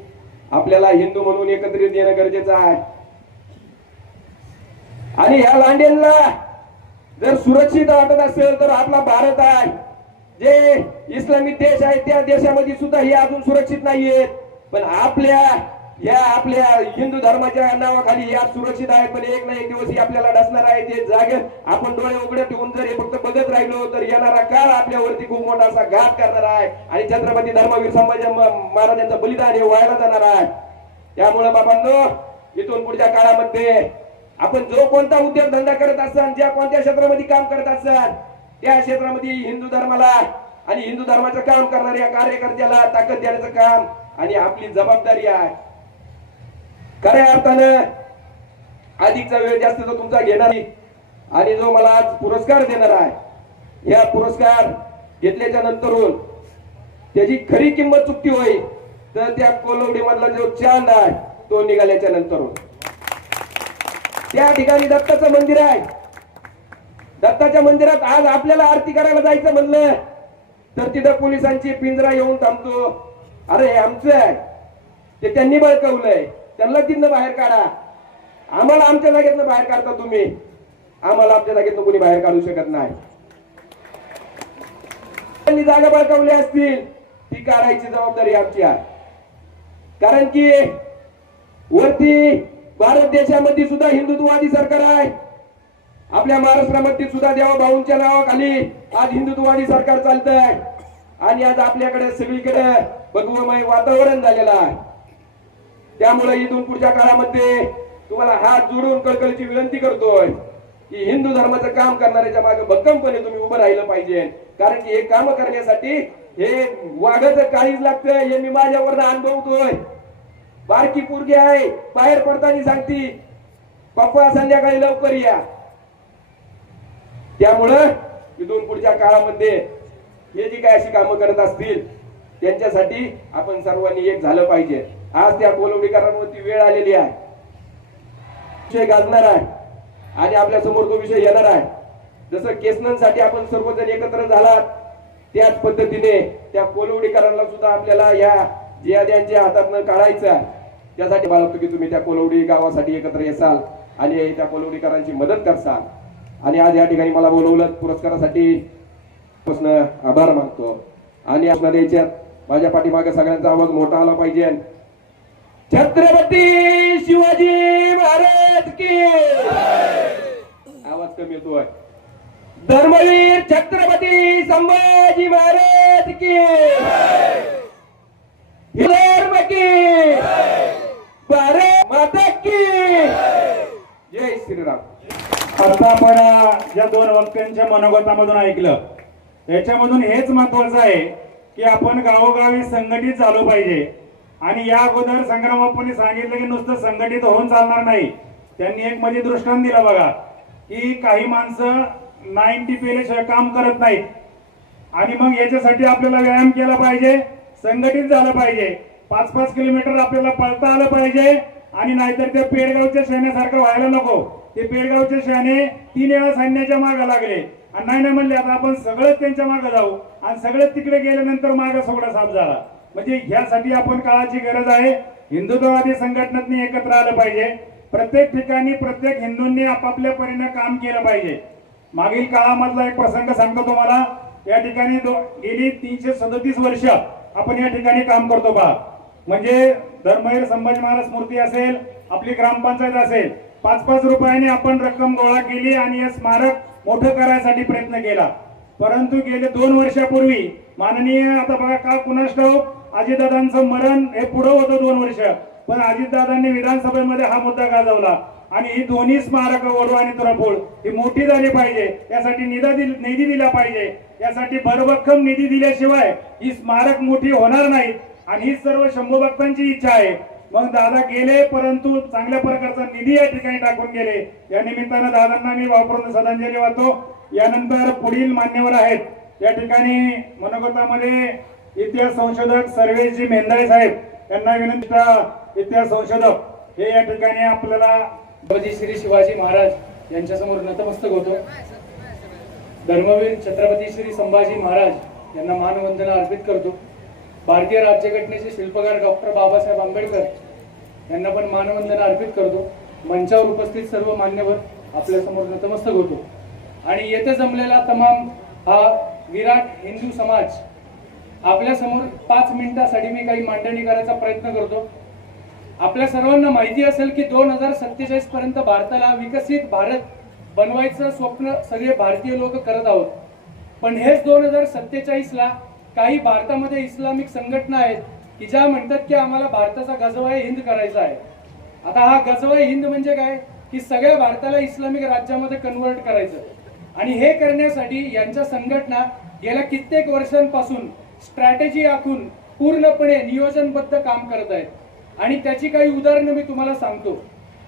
आपल्याला हिंदू म्हणून एकत्रित येणं गरजेचं आहे. आणि ह्या लांडेला जर सुरक्षित वाटत असेल तर आपला भारत आहे, जे इस्लामिक देश आहेत त्या देशामध्ये सुद्धा हे अजून सुरक्षित नाहीयेत. पण आपल्या हिंदू धर्माच्या नावाखाली या सुरक्षित आहेत. पण एक ना एक दिवस ही आपल्याला डसणार आहे. ते जागे आपण डोळे उघडे ठेवून जर हे फक्त बघत राहिलो तर येणारा काळ आपल्यावरती खूप मोठा असा घात करणार आहे आणि छत्रपती धर्मवीर संभाजी महाराजांचं बलिदान हे व्हायला जाणार आहे. त्यामुळे बाबांनो, इथून पुढच्या काळामध्ये आपण जो कोणता उद्योग धंदा करत असाल, ज्या कोणत्या क्षेत्रामध्ये काम करत असाल, त्या क्षेत्रामध्ये हिंदू धर्माला आणि हिंदू धर्माचं काम करणाऱ्या कार्यकर्त्याला ताकद देण्याचं काम आणि आपली जबाबदारी आहे. खऱ्या अर्थानं अधिकचा वेळ जास्त जो तुमचा घेणार आणि जो मला आज पुरस्कार देणार आहे, या पुरस्कार घेतल्याच्या नंतरून त्याची खरी किंमत चुकती होईल तर त्या कोलवडी मधला जो चांद आहे तो निघाल्याच्या नंतरून. त्या ठिकाणी दत्ताचं मंदिर आहे. दत्ताच्या मंदिरात आज आपल्याला आरती करायला जायचं म्हणलं तर तिथं पोलिसांची पिंजरा येऊन थांबतो. अरे हे आमचं आहे, ते त्यांनी बळकवलंय, त्यांना तिथनं बाहेर काढा. आम्हाला आमच्या जागेतनं बाहेर काढता तुम्ही, आम्हाला आमच्या जागेतनं कोणी बाहेर काढू शकत नाही. त्यांनी जागा बळकावली असतील ती काढायची जबाबदारी आमची आहे. कारण की वरती भारत देशामध्ये सुद्धा हिंदुत्ववादी सरकार आहे. आपल्या महाराष्ट्रामध्ये सुद्धा देवा भाऊंच्या नावाखाली आज हिंदुत्ववादी सरकार चालतंय आणि आज आपल्याकडे सगळीकडे भगवमय वातावरण झालेलं आहे. त्यामुळे इथून पुढच्या काळामध्ये तुम्हाला हात जोडून कळकळीची विनंती करतोय की हिंदू धर्माचं काम करणाऱ्याच्या मागे भक्कमपणे तुम्ही उभं राहिलं पाहिजे. कारण की हे काम करण्यासाठी हे वाघाचं काळीज लागतं, हे मी माझ्यावर अनुभवतोय. बारकी पोरगी आहे, बाहेर पडताना सांगती पप्पा संध्याकाळी लवकर या. त्यामुळं इथून पुढच्या काळामध्ये हे जी काय अशी कामं करत असतील त्यांच्यासाठी आपण सर्वांनी एक झालं पाहिजे. आज त्या कोलवडीकरांवरती वेळ आलेली आहे, विषय गाजणार आहे आणि आपल्या समोर तो विषय येणार आहे. जसं केसनांसाठी आपण सर्वजण एकत्र झालात त्याच पद्धतीने त्या कोलवडीकरांना सुद्धा आपल्याला या जिहाद्यांच्या हातातनं काढायचं. त्यासाठी बाळगतो की तुम्ही त्या कोलवडी गावासाठी एकत्र येसाल आणि त्या कोलवडीकरांची मदत करसाल. आणि आज या ठिकाणी मला बोलवलं पुरस्कारासाठी आभार मानतो. आणि आपल्या द्यायच्यात माझ्या पाठीमागे सगळ्यांचा आवाज मोठा आला पाहिजे. छत्रपती शिवाजी महाराज की आवाज कमी येतोय. धर्मवीर छत्रपती संभाजी महाराज की धर्म की भारत माता की जय श्रीराम. आता आपण ज्या 2 वक्त्यांच्या मनोगतामधून ऐकलं याच्यामधून हेच महत्वाचं आहे की आपण गावोगावी संघटित झालो पाहिजे. आणि या अगोदर संग्रामप्पांनी सांगितलं की नुसतं संघटित होऊन चालणार नाही. त्यांनी एक म्हणजे दृष्टांत दिलं बघा की काही माणसं 90 पेल्याशिवाय काम करत नाहीत. आणि मग याच्यासाठी आपल्याला व्यायाम केला पाहिजे, संघटित झालं पाहिजे. 5-5 किलोमीटर आपल्याला पळता आलं पाहिजे. आणि नाहीतर त्या पेडगावच्या सैन्यासारखं व्हायला नको. ते पेडगावचे शहाणे 3 वेळा सैन्याच्या मागे लागले आणि नाही म्हणले आता आपण सगळंच त्यांच्या मागे जाऊ आणि सगळंच तिकडे गेल्यानंतर मागे सगळा साफ झाला. म्हणजे ह्यासाठी आपण काळाची गरज आहे. हिंदुत्ववादी संघटनांनी एकत्र आलं पाहिजे. प्रत्येक ठिकाणी प्रत्येक हिंदूंनी आपापल्या परीने काम केलं पाहिजे. मागील काळामधला एक प्रसंग सांगतो तुम्हाला. या ठिकाणी गेली 337 वर्ष आपण या ठिकाणी काम करतो पहा. म्हणजे धर्मवीर संभाजी महाराज मूर्ती असेल, आपली ग्रामपंचायत असेल, 5-5 रुपयांनी आपण रक्कम गोळा केली आणि हे स्मारक मोठं करायसाठी प्रयत्न केला. परंतु गेले 2 वर्षापूर्वी माननीय आता बघा का कुणास ठाऊक अजितदादांचं मरण हे पुढं होतं 2 वर्ष, पण अजितदादांनी विधानसभेमध्ये हा मुद्दा गाजवला आणि ही दोन्ही स्मारक वडू आणि तुरापूर ही मोठी झाली पाहिजे, यासाठी निधी दिला पाहिजे. यासाठी भरभक्कम निधी दिल्याशिवाय ही स्मारक मोठी होणार नाहीत आणि ही सर्व शंभू भक्तांची इच्छा आहे. मग दादा गेले, परंतु चांगल्या प्रकारचा निधी या ठिकाणी टाकून गेले. या निमित्तानं दादांना मी भावपूर्ण श्रद्धांजली वाहतो. यानंतर पुढील मान्यवर आहेत. या ठिकाणी मनोगतामध्ये इतिहास संशोधक सर्वेशजी मेंदळे साहेब यांना विनंती. इतिहास संशोधक हे या ठिकाणी आपल्याला छत्रपती श्री शिवाजी महाराज यांच्या समोर नतमस्तक होतो. धर्मवीर छत्रपती श्री संभाजी महाराज यांना मानवंदना अर्पित करतो. भारतीय राज्यघटनेचे शिल्पकार डॉक्टर बाबासाहेब आंबेडकर यांना पण मानवंदना अर्पित करतो. मंचावर उपस्थित सर्व मान्यवर आपल्या समोर नतमस्तक होतो. आणि येथे जमलेला तमाम हा विराट हिंदू समाज आपल्या समोर 5 मिनिटासाठी मी काही मांडणी करायचा प्रयत्न करतो. आपल्या सर्वांना माहिती असेल की 2047 पर्यंत भारताला विकसित भारत बनवायचं स्वप्न सगळे भारतीय लोक करत आहोत. पण हेच 2047ला काही भारतामध्ये इस्लामिक संघटना आहेत की ज्या म्हणतात की आम्हाला भारताचा गजवाय हिंद करायचा आहे. आता हा गजवाय हिंद म्हणजे काय की सगळ्या भारताला इस्लामिक राज्यामध्ये कन्वर्ट करायचं. आणि हे करण्यासाठी यांच्या संघटना गेल्या कित्येक वर्षांपासून स्ट्रॅटेजी आखून पूर्णपणे नियोजनबद्ध काम करत आहेत. आणि त्याची काही उदाहरणं मी तुम्हाला सांगतो.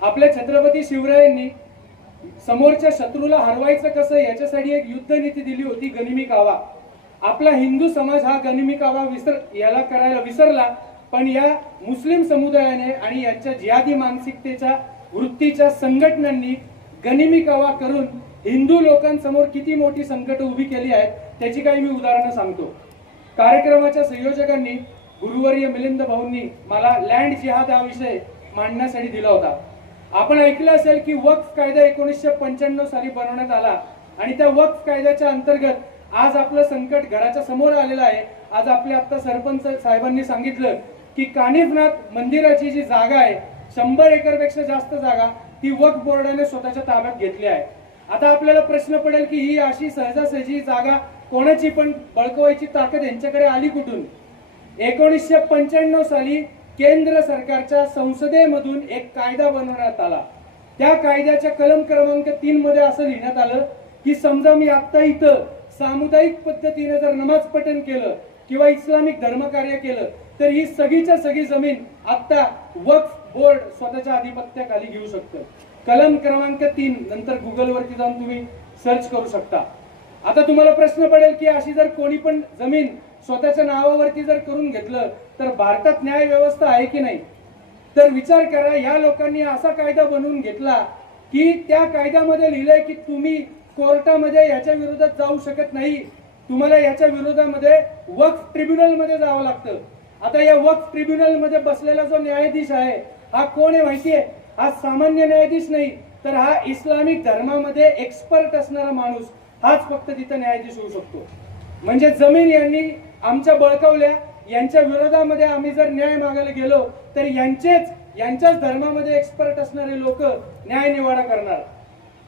आपल्या छत्रपती शिवरायांनी समोरच्या शत्रूला हरवायचं कसं याच्यासाठी एक युद्ध नीती दिली होती, गनिमी कावा. आपला हिंदू समाज हा गनिमी कावा याला करायला विसरला. पण या मुस्लिम समुदायाने आणि यांच्या जिहादी मानसिकतेच्या वृत्तीच्या संघटनांनी गनिमी कावा करून हिंदू लोकांसमोर किती मोठी संकट उभी केली आहेत त्याची काही मी उदाहरणं सांगतो. कार्यक्रमाच्या संयोजकांनी गुरुवर्य मिलिंद भाऊंनी मला लँड जिहाद हा विषय मांडण्यासाठी दिला होता. आपण ऐकलं असेल की वक्फ कायदा 1995 साली बनवण्यात आला आणि त्या वक्फ कायद्याच्या अंतर्गत आज आपलं संकट घराच्या समोर आलेलं आहे. आज आपल्या आता सरपंच साहेबांनी सांगितलं की कानिफनाथ मंदिराची जी जागा आहे 100 एकरपेक्षा जास्त जागा ती वक्फ बोर्डाने स्वतःच्या ताब्यात घेतली आहे. आता आपल्याला प्रश्न पडेल की ही अशी सहजासहजी जागा कोणाची पण बळकवायची ताकद यांच्याकडे आली कुठून? 1995 साली केंद्र सरकारच्या संसदेमधून एक कायदा बनवण्यात आला. त्या कायद्याच्या कलम क्रमांक 3 मध्ये असं लिहिण्यात आलं की समजा मी आता इथं सामुदायिक पद्धतीने जर नमाज पठण केलं किंवा इस्लामिक धर्मकार्य केलं तर ही सगळीच्या सगळी जमीन आता वक्फ बोर्ड स्वतःच्या आधिपत्याखाली घेऊ शकतं. कलम क्रमांक 3 नंतर गुगलवरती जाऊन तुम्ही सर्च करू शकता. आता तुम्हाला प्रश्न पडेल की अशी जर कोणी पण जमीन स्वतःच्या नावावरती जर करून घेतलं तर भारतात न्याय व्यवस्था आहे की नाही? तर विचार करा, या लोकांनी असा कायदा बनवून घेतला की त्या कायद्यामध्ये लिहिलंय की तुम्ही कोर्टामध्ये याच्या विरोधात जाऊ शकत नाही, तुम्हाला याच्या विरोधामध्ये वक्फ ट्रिब्युनल मध्ये जावं लागतं. आता या वक्फ ट्रिब्युनल मध्ये बसलेला जो न्यायाधीश आहे हा कोण आहे माहितीये? हा सामान्य न्यायाधीश नाही तर हा इस्लामिक धर्मामध्ये एक्सपर्ट असणारा माणूस हाच फक्त तिथं न्यायाधीश होऊ शकतो. म्हणजे जमीन यांनी आमच्या बळकावल्या, यांच्या विरोधामध्ये आम्ही जर न्याय मागायला गेलो तर यांच्याच धर्मामध्ये एक्सपर्ट असणारे लोक न्याय निवाडा करणार.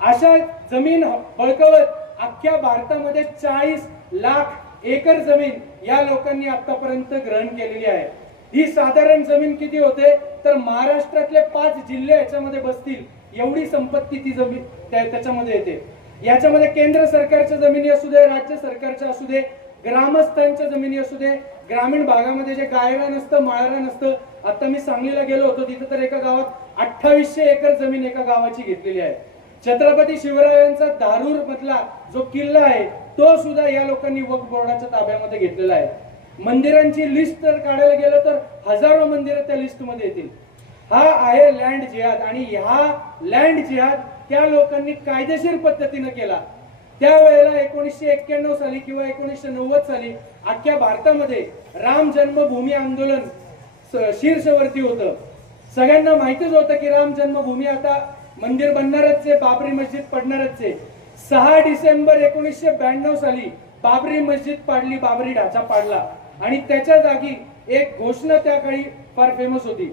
अशा जमीन बळकावत अख्ख्या भारतामध्ये 40 लाख एकर जमीन या लोकांनी आतापर्यंत ग्रहण केलेली आहे. ही साधारण जमीन किती होते तर महाराष्ट्रातले 5 जिल्हे याच्यामध्ये बसतील एवढी संपत्ती ती जमीन त्याच्यामध्ये येते. याच्यामध्ये केंद्र सरकारच्या जमिनी असू दे, राज्य सरकारच्या असू दे, ग्रामस्थांच्या जमिनी असू दे, ग्रामीण भागामध्ये जे गायरान नसतं, माळरान नसतं. आता मी सांगलीला गेलो होतो, तिथं तर एका गावात 2800 एकर जमीन एका गावाची घेतलेली आहे. छत्रपती शिवरायांचा धारूर मधला जो किल्ला आहे तो सुद्धा या लोकांनी वक्फ बोर्डाच्या ताब्यामध्ये घेतलेला आहे. मंदिरांची लिस्ट जर काढायला गेलं तर हजारो मंदिरं त्या लिस्ट मध्ये येतील. हा आहे लँड जिहाद. आणि हा लँड जिहाद त्या लोकांनी कायदेशीर पद्धतीने केला. त्यावेळेला 1991 साली किंवा 1990 साली अख्ख्या भारतामध्ये राम जन्मभूमी आंदोलन शीर्षवरती होतं. सगळ्यांना माहितीच होतं की राम जन्मभूमी आता मंदिर बनणारच आहे, बाबरी मस्जिद पडणारच आहे. 6 डिसेंबर 1992 साली बाबरी मस्जिद पाडली, बाबरी ढाचा पाडला आणि त्याच्या जागी एक घोषणा त्या काळी फार फेमस होती.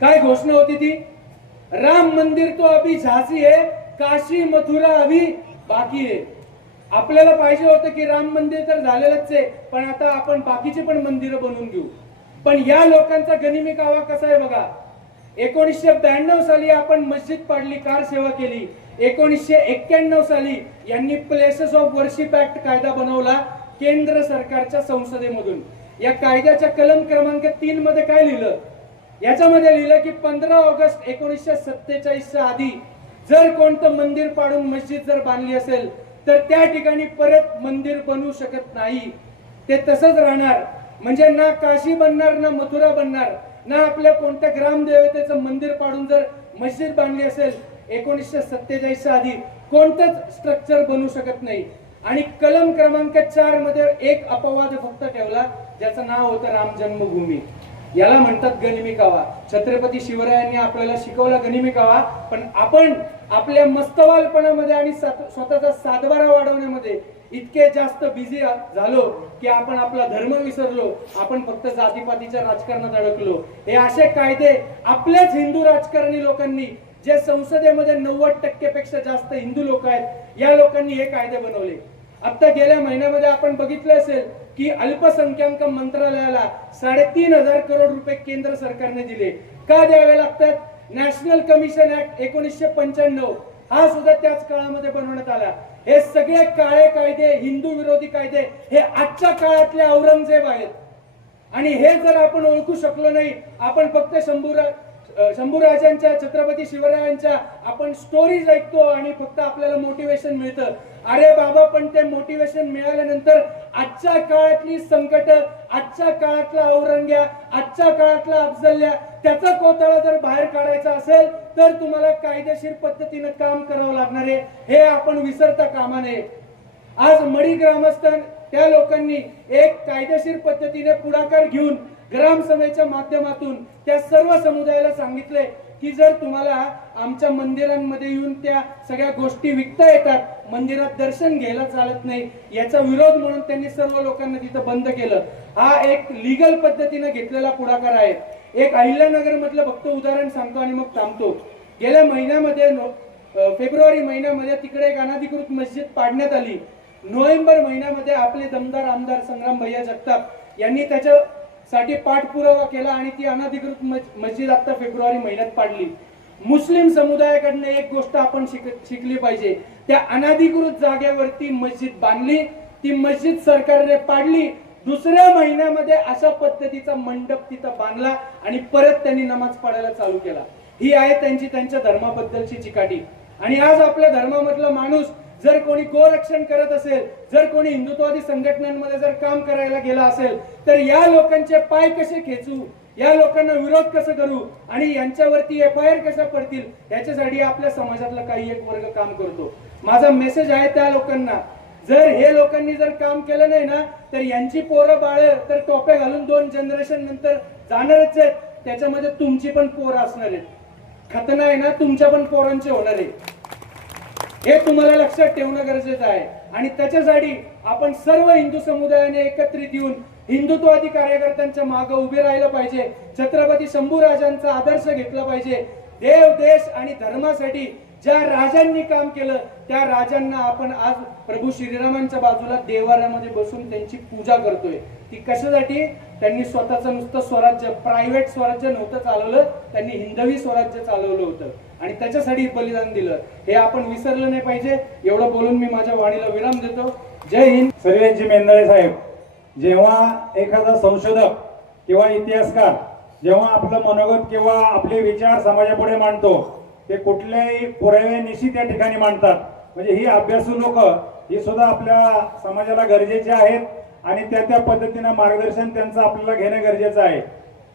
काय घोषणा होती ती? राम मंदिर तो अभी झांसी है, काशी मथुरा अभी बाकी आहे. आपल्याला पाहिजे होतं की राम मंदिर तर झालेलंच आहे पण आता आपण बाकीचे पण मंदिरं बनवून घेऊ. पण या लोकांचा गनिमी कावा कसा आहे बघा. 1992 साली आपण मस्जिद पाडली, कार सेवा केली. 1991 साली यांनी प्लेसेस ऑफ वर्शिप ऍक्ट कायदा बनवला केंद्र सरकारच्या संसदेमधून. या कायद्याच्या कलम क्रमांक 3 मध्ये काय लिहिलं? याच्यामध्ये लिहिलं की 15 ऑगस्ट 1947 आधी जर कोणतं मंदिर पाडून मस्जिद जर बांधली असेल तर त्या ठिकाणी परत मंदिर बनवू शकत नाही. ते तसंच राहणार. म्हणजे ना काशी बनणार, ना मथुरा बनणार, ना आपल्या कोणत्या ग्रामदेवतेचं मंदिर पाडून जर मस्जिद बांधली असेल 1947 आधी कोणतंच स्ट्रक्चर बनवू शकत नाही. आणि कलम क्रमांक 4 मध्ये एक अपवाद फक्त ठेवला, ज्याचं नाव होतं राम जन्मभूमी. याला म्हणतात गनिमी कावा. छत्रपती शिवरायांनी आपल्याला शिकवला गनिमी कावा, पण आपण आपल्या मस्तवालपणामध्ये आणि स्वतःचा सातबारा वाढवण्यामध्ये इतके जास्त बिझी झालो की आपण आपला धर्म विसरलो. आपण फक्त जातीपातीच्या राजकारणात अडकलो. हे असे कायदे आपल्याच हिंदू राजकारणी लोकांनी, जे संसदेमध्ये 90% पेक्षा जास्त हिंदू लोक आहेत, या लोकांनी हे कायदे बनवले. आता गेल्या महिन्यामध्ये आपण बघितलं असेल की अल्पसंख्याक मंत्रालयाला 3,500 करोड रुपये केंद्र सरकारने दिले. का द्यावे लागतात? नॅशनल कमिशन ऍक्ट 1995 हा सुद्धा त्याच काळामध्ये बनवण्यात आला. हे सगळे काळे कायदे, हिंदू विरोधी कायदे, हे आजच्या काळातले औरंगजेब आहेत. आणि हे जर आपण ओळखू शकलो नाही, आपण फक्त शंभूराजांच्या, छत्रपती शिवरायांच्या आपण स्टोरीज ऐकतो आणि फक्त आपल्याला मोटिवेशन मिळतं. अरे बाबा, पण ते मोटिवेशन मिळाल्यानंतर आजच्या काळातली संकट, आजच्या काळातला औरंग्या, आजच्या काळातला अफजल्या, त्याचा कोताळा जर बाहेर काढायचा असेल तर तुम्हाला कायदेशीर पद्धतीने काम करावं लागणार आहे. हे आपण विसरता कामा नये. आज मडी ग्रामस्थ त्या लोकांनी एक कायदेशीर पद्धतीने पुढाकार घेऊन ग्रामसभेच्या माध्यमातून त्या सर्व समुदायाला सांगितले की जर तुम्हाला आमच्या मंदिरांमध्ये येऊन त्या सगळ्या गोष्टी विकता येतात, मंदिरात दर्शन घ्यायला चालत नाही, याचा विरोध म्हणून त्यांनी सर्व लोकांना तिथं बंद केलं. हा एक लीगल पद्धतीने घेतलेला पुढाकार आहे. एक अहिल्यानगर मधलं फक्त उदाहरण सांगतो आणि मग थांबतो. गेल्या महिन्यामध्ये फेब्रुवारी महिन्यामध्ये तिकडे एक अनधिकृत मस्जिद पाडण्यात आली. नोव्हेंबर महिन्यामध्ये आपले दमदार आमदार संग्राम भैया जगताप यांनी त्याच्यासाठी पाठपुरावा केला आणि ती अनधिकृत मस्जिद आता फेब्रुवारी महिन्यात पाडली. मुस्लिम समुदायाकडनं एक गोष्ट आपण शिकली पाहिजे. त्या अनधिकृत जागेवरती मस्जिद बांधली, ती मस्जिद सरकारने पाडली. दुसऱ्या महिन्यामध्ये अशा पद्धतीचा मंडप तिथं बांधला आणि परत त्यांनी नमाज पडायला चालू केला. ही आहे त्यांच्या धर्माबद्दलची चिकाटी. आणि आज आपल्या धर्मामधला माणूस जर कोणी गोरक्षण करत असेल, जर कोणी हिंदुत्ववादी संघटनांमध्ये जर काम करायला गेला असेल, तर या लोकांचे पाय कसे खेचू, या लोकांना विरोध कसं करू आणि यांच्यावरती FIR कशा पडतील, याच्यासाठी आपल्या समाजातला काही एक वर्ग काम करतो. माझा मेसेज आहे त्या लोकांना, जर हे लोकांनी जर काम केलं नाही ना, तर यांची पोरं बाळ तर टोप्या घालून 2 जनरेशन नंतर जाणारच आहेत. त्याच्यामध्ये तुमची पण पोरं असणार आहेत. खतना आहे ना, तुमच्या पण पोरांचे होणार आहे. हे तुम्हाला लक्षात ठेवणं गरजेचं आहे. आणि त्याच्यासाठी आपण सर्व हिंदू समुदायाने एकत्रित येऊन हिंदुत्ववादी कार्यकर्त्यांच्या मागे उभे राहिलं पाहिजे. छत्रपती शंभूराजांचा आदर्श घेतला पाहिजे. देव, देश आणि धर्मासाठी ज्या राजांनी काम केलं, त्या राजांना आपण आज प्रभू श्रीरामांच्या बाजूला देवाऱ्यामध्ये बसून त्यांची पूजा करतोय. ती कशासाठी? त्यांनी स्वतःचं नुसतं स्वराज्य, प्रायव्हेट स्वराज्य नव्हतं चालवलं, त्यांनी हिंदवी स्वराज्य चालवलं होतं आणि त्याच्यासाठी बलिदान दिलं. हे आपण विसरलं नाही पाहिजे. एवढं बोलून मी माझ्या वाणीला विराम देतो. जय हिंद. सर्वांची मेंदळे साहेब, जेव्हा एखादा संशोधक किंवा इतिहासकार जेव्हा आपलं मनोगत किंवा आपले विचार समाजापुढे मांडतो, ते कुठल्याही पुराव्यानिशी त्या ठिकाणी मांडतात. म्हणजे ही अभ्यासू लोक ही सुद्धा आपल्या समाजाला गरजेचे आहेत आणि त्या पद्धतीनं मार्गदर्शन त्यांचं आपल्याला घेणं गरजेचं आहे.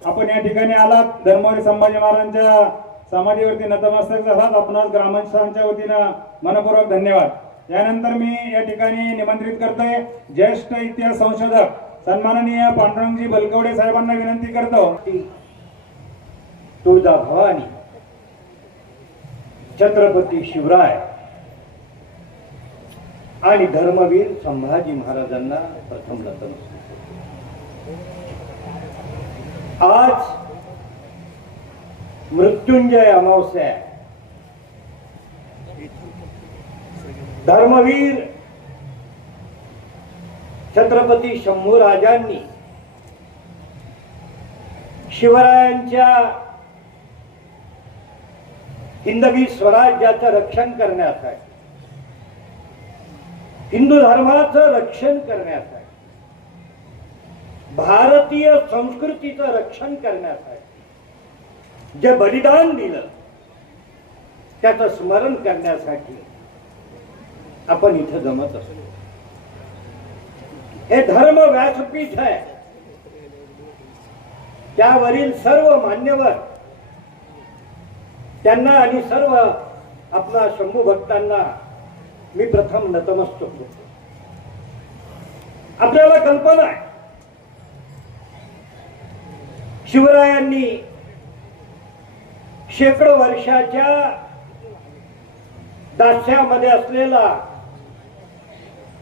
आपण या ठिकाणी आलात, धर्मवीर संभाजी महाराजांच्या समाधीवरती नतमस्तक झालात. आपणास ग्रामस्थांच्या वतीनं मनपूर्वक धन्यवाद. यानंतर मी या ठिकाणी निमंत्रित करतोय ज्येष्ठ इतिहास संशोधक सन्माननीय पांडुरंगजी बलकवडे साहेबांना विनंती करतो. तुळजा भवानी, छत्रपती शिवराय आणि धर्मवीर संभाजी महाराजांना प्रथम नतमस्तक. आज मृत्युंजय अमावस्या. धर्मवीर छत्रपती शंभूराजांनी शिवरायांच्या हिंदवी स्वराज्याचं रक्षण करण्यासाठी, हिंदू धर्माचं रक्षण करण्यासाठी, भारतीय संस्कृतीचं रक्षण करण्यासाठी जे बलिदान दिलं त्याचं स्मरण करण्यासाठी आपण इथं जमत असतो. हे धर्म व्यासपीठ आहे. त्यावरील सर्व मान्यवर त्यांना आणि सर्व आपल्या शंभू भक्तांना मी प्रथम नतमस्तक होतो. आपल्याला कल्पना आहे शिवरायांनी शेकडो वर्षाच्या दास्यामध्ये असलेला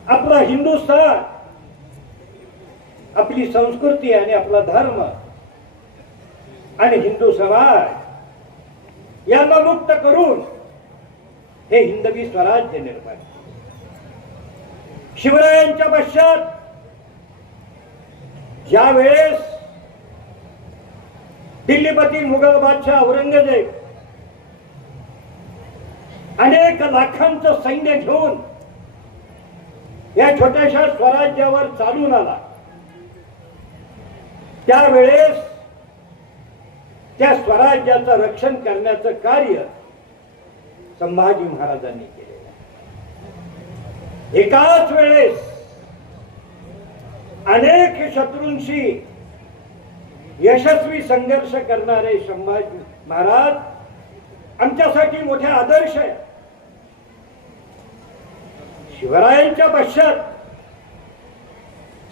आपला हिंदुस्थान, आपली संस्कृती आणि आपला धर्म आणि हिंदू समाज यांना मुक्त करून हे हिंदवी स्वराज्य निर्माण केले. शिवरायांच्या पश्चात ज्या वेळेस दिल्लीपती मुघल बादशाह औरंगजेब अनेक लाखांचं सैन्य घेऊन या छोट्याशा स्वराज्यावर चालून आला, त्यावेळेस त्या स्वराज्याचं रक्षण करण्याचं कार्य संभाजी महाराजांनी केलेलं. एकाच वेळेस अनेक शत्रूंशी यशस्वी संघर्ष करणारे संभाजी महाराज आमच्यासाठी मोठे आदर्श आहे. शिवरायांच्या पश्चात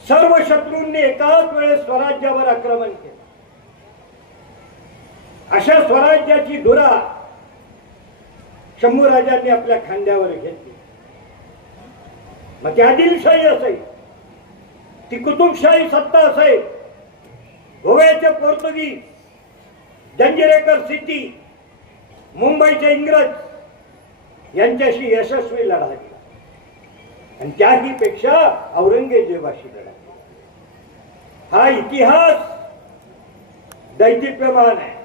सर्व शत्रूंनी एकाच वेळेस स्वराज्यावर आक्रमण केलं. अशा स्वराज्याची धुरा शंभूराजांनी आपल्या खांद्यावर घेतली. मग ती आदिलशाही असेल, ती कुतुबशाही सत्ता असेल, गोव्याचे पोर्तुगीज, जंजिरेकर सिटी, मुंबईचे इंग्रज यांच्याशी यशस्वी लढा दिला आणि त्याही पेक्षा औरंगजेबाशी लढा दिला. हा इतिहास दैदिप्यमान आहे.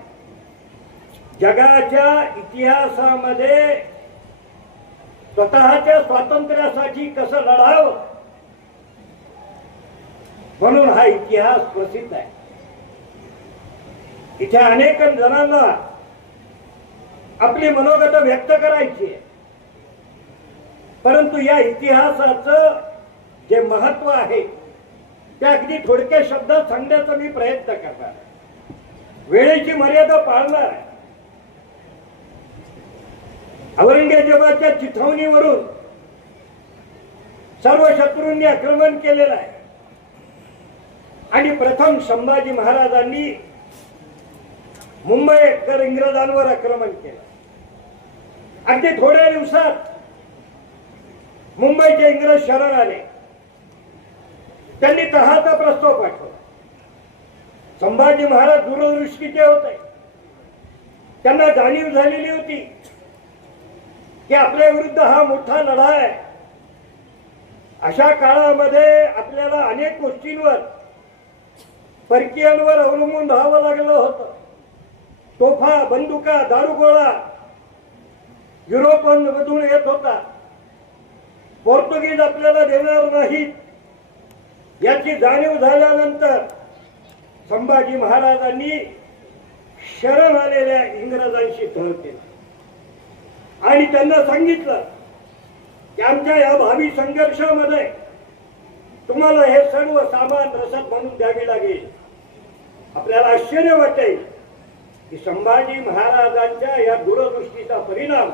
जगाच्या इतिहासामध्ये स्वतःच्या स्वातंत्र्यासाठी कसं लढावं म्हणून हा इतिहास प्रसिद्ध आहे. इथे अनेक जणांना आपली मनोगत व्यक्त करायची आहे, परंतु या इतिहासाचं जे महत्व आहे ते अगदी थोडक्या शब्दात सांगण्याचा मी प्रयत्न करणार आहे. वेळेची मर्यादा पाळणार आहे. औरंगजेबाच्या चिथावणीवरून सर्व शत्रूंनी आक्रमण केलेलं आहे आणि प्रथम संभाजी महाराजांनी मुंबईकर इंग्रजांवर आक्रमण केलं. अगदी थोड्या दिवसात मुंबईचे इंग्रज शरण आले. त्यांनी तहाचा प्रस्ताव पाठवला. संभाजी महाराज दूरदृष्टीचे होते. त्यांना जाणीव झालेली होती की आपल्या विरुद्ध हा मोठा लढा आहे. अशा काळामध्ये आपल्याला अनेक गोष्टींवर परकीयांवर अवलंबून राहावं लागलं होतं. तोफा, बंदुका, दारुगोळा युरोपमधून येत होता. पोर्तुगीज आपल्याला देणार नाहीत याची जाणीव झाल्यानंतर संभाजी महाराजांनी शरण आलेल्या इंग्रजांशी तह केला आणि त्यांना सांगितलं की आमच्या या भावी संघर्षामध्ये तुम्हाला हे सर्व सामान रसद म्हणून द्यावे लागेल. आपल्याला आश्चर्य वाटेल की संभाजी महाराजांच्या या दूरदृष्टीचा परिणाम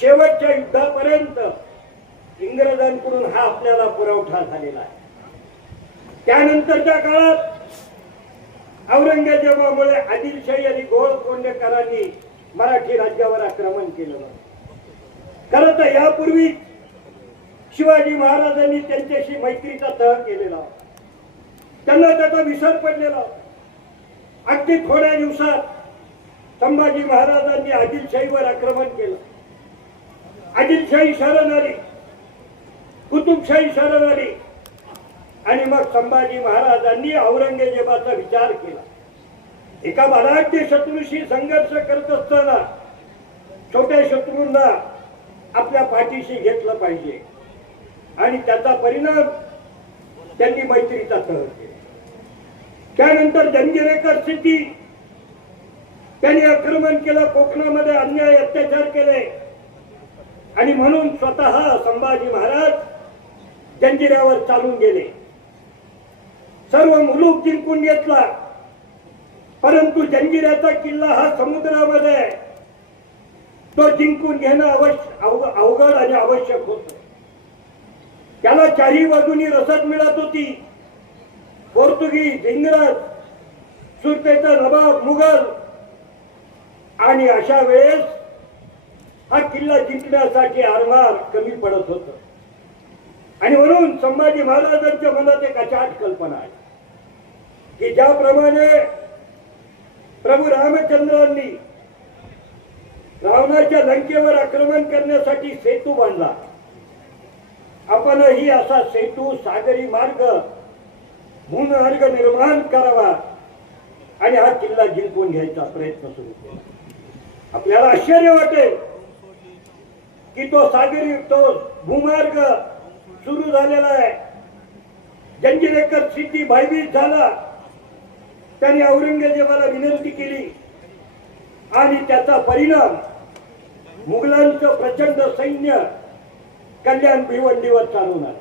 शेवटच्या युद्धापर्यंत इंग्रजांकडून हा आपल्याला पुरवठा झालेला आहे. त्यानंतरच्या काळात औरंगजेबामुळे आदिलशाही आणि गोळकोंडेकरांनी मराठी राज्यावर आक्रमण केलं. खरं तर यापूर्वी शिवाजी महाराजांनी त्यांच्याशी मैत्रीचा तह केलेला. त्यांना त्याचा विसर पडलेला. अगदी थोड्या दिवसात संभाजी महाराजांनी आदिलशाहीवर आक्रमण केलं. आदिलशाही शरण आली, कुतुबशाही शरण आली आणि मग संभाजी महाराजांनी औरंगजेबाचा विचार केला. एका बलाढ्य शत्रूशी संघर्ष करत असताना छोट्या शत्रूंना आपल्या पाठीशी घेतलं पाहिजे आणि त्याचा परिणाम त्यांनी मैत्रीचा तह केला. त्यानंतर जंजिरेकर स्थिती त्यांनी आक्रमण केलं, कोकणामध्ये अन्याय अत्याचार केले आणि म्हणून स्वतः संभाजी महाराज जंजिऱ्यावर चालून गेले. सर्व मुलूक जिंकून घेतला, परंतु जंजिऱ्याचा किल्ला हा समुद्रामध्ये आहे. तो जिंकून घेणं अवघड आणि आवश्यक होतं. त्याला चारही बाजूनी रसद मिळत होती. पोर्तुगीज, इंग्रज, सुरतेचा नवाब, मुघल, आणि अशा वेळेस हा किल्ला जिंकण्यासाठी आरमार कमी पडत होतं. आणि म्हणून संभाजी महाराजांच्या मनात एक अचाट कल्पना आहे की ज्याप्रमाणे प्रभू रामचंद्रांनी रावणाच्या लंकेवर आक्रमण करण्यासाठी सेतू बांधला, आपणही असा सेतू, सागरी मार्ग, भूमार्ग निर्माण करावा आणि हा किल्ला जिंकून घ्यायचा प्रयत्न सुरू केला. आपल्याला आश्चर्य वाटेल की तो सागरी, तो भूमार्ग सुरू झालेला आहे. जंजिरेकर स्थिती भयभीत झाला. त्यांनी औरंगजेबाला विनंती केली आणि त्याचा परिणाम मुघलांचं प्रचंड सैन्य कल्याण भिवंडीवर चालून आलं.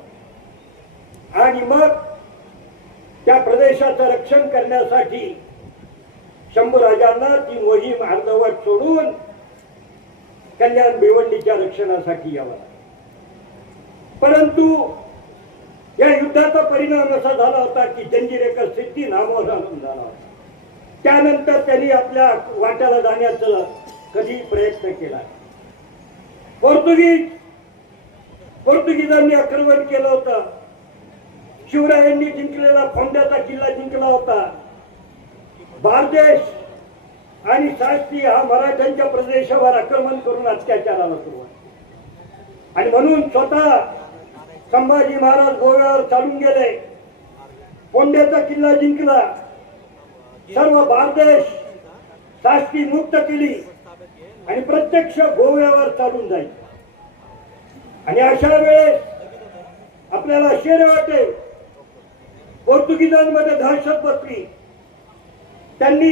आणि मग त्या प्रदेशाचं रक्षण करण्यासाठी शंभूराजांना ती मोहीम अर्धवट सोडून कल्याण भिवंडीच्या रक्षणासाठी यावं लागलं. परंतु या युद्धाचा परिणाम असा झाला होता की जंजिरेकर स्थिती नामोहरम झाला होता. त्यानंतर त्यांनी आपल्या वाट्याला जाण्याचा कधी प्रयत्न केला. पोर्तुगीजांनी आक्रमण केलं होतं. शिवरायांनी जिंकलेला फोंड्याचा किल्ला जिंकला होता. बारदेश आणि साष्टी हा मराठ्यांच्या प्रदेशावर आक्रमण करून अत्याचाराला सुरुवात. आणि म्हणून स्वतः संभाजी महाराज गोव्यावर चालून गेले. फोंड्याचा किल्ला जिंकला. सर्व बारदेश, साष्टी मुक्त केली आणि प्रत्यक्ष गोव्यावर चालून जायचं. आणि अशा वेळेस आपल्याला आश्चर्य वाटेल, पोर्तुगीजांमध्ये दहशत बसली. त्यांनी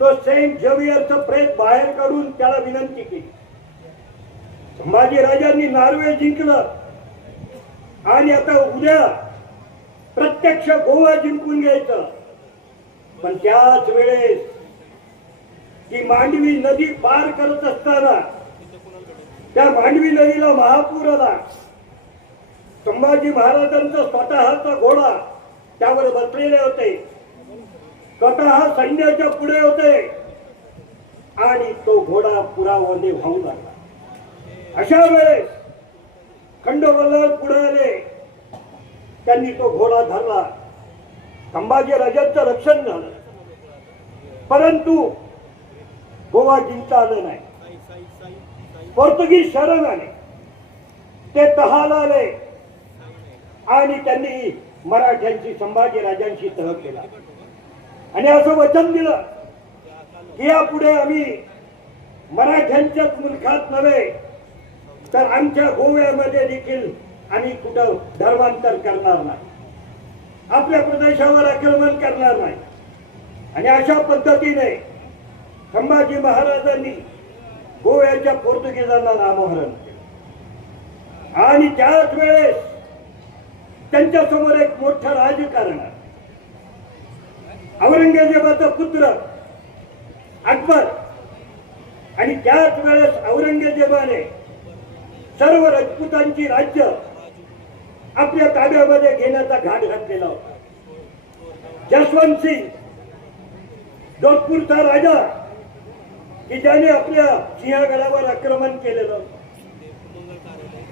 तो सेंट झेवियरचं प्रेत बाहेर काढून त्याला विनंती केली. संभाजी राजांनी नॉर्वे जिंकलं आणि आता उद्या प्रत्यक्ष गोवा जिंकून घ्यायचं. पण त्याच वेळेस ती मांडवी नदी पार करत असताना त्या मांडवी नदीला महापूर आला. संभाजी महाराजांचा स्वतःचा घोडा त्यावर बसलेले होते, स्वतः सैन्याच्या पुढे होते आणि तो घोडा पुरामध्ये वाहू लागला. अशा वेळेस खंडोबाला पुढे आले. त्यांनी तो घोडा धरला. संभाजी राजांचं रक्षण झालं, परंतु गोवा जिंकता आलं नाही. पोर्तुगीज शरण आले, ते तहाल आले आणि त्यांनी मराठ्यांची, संभाजी राजांशी तह केला आणि असं वचन दिलं की यापुढे आम्ही मराठ्यांच्याच मुलखात नव्हे तर आमच्या गोव्यामध्ये देखील आम्ही कुठं धर्मांतर करणार नाही, आपल्या प्रदेशावर आक्रमण करणार नाही. आणि अशा पद्धतीने संभाजी महाराजांनी गोव्याच्या पोर्तुगीजांना नामोहरण केलं. आणि त्याच वेळेस त्यांच्या समोर एक मोठं राजकारण आहे. औरंगजेबाचा पुत्र अकबर आणि त्याच वेळेस औरंगजेबाने सर्व राजपुतांची राज्य आपल्या ताब्यामध्ये घेण्याचा घाट घातलेला होता. जसवंत सिंग, जोधपूरचा राजा, की ज्याने आपल्या सिंहगडावर आक्रमण केलेलं होतं,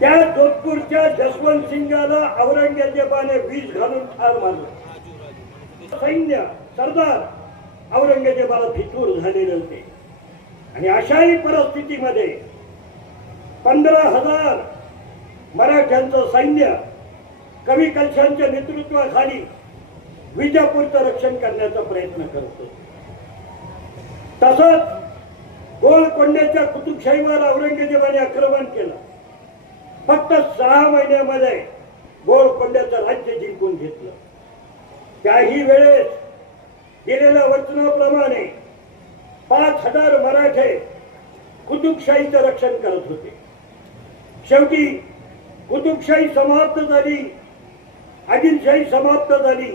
त्या जोधपूरच्या जसवंत सिंगाला औरंगजेबाने विष घालून ठार मारलं. सैन्य, सरदार औरंगजेबाला फितूर झालेले होते. आणि अशाही परिस्थितीमध्ये 15,000 मराठ्यांचं सैन्य कवी कलशांच्या नेतृत्वाखाली विजापूरचं रक्षण करण्याचा प्रयत्न करतो. तसंच गोलकोंड्याच्या कुतुबशाहीवर औरंगजेबाने आक्रमण केलं. फक्त 6 महिन्यामध्ये गोलकोंड्याचं राज्य जिंकून घेतलं. त्याही वेळेस दिलेल्या वचनाप्रमाणे 5,000 मराठे कुतुबशाहीचं रक्षण करत होते. शेवटी कुतुबशाही समाप्त झाली, आदिलशाही समाप्त झाली.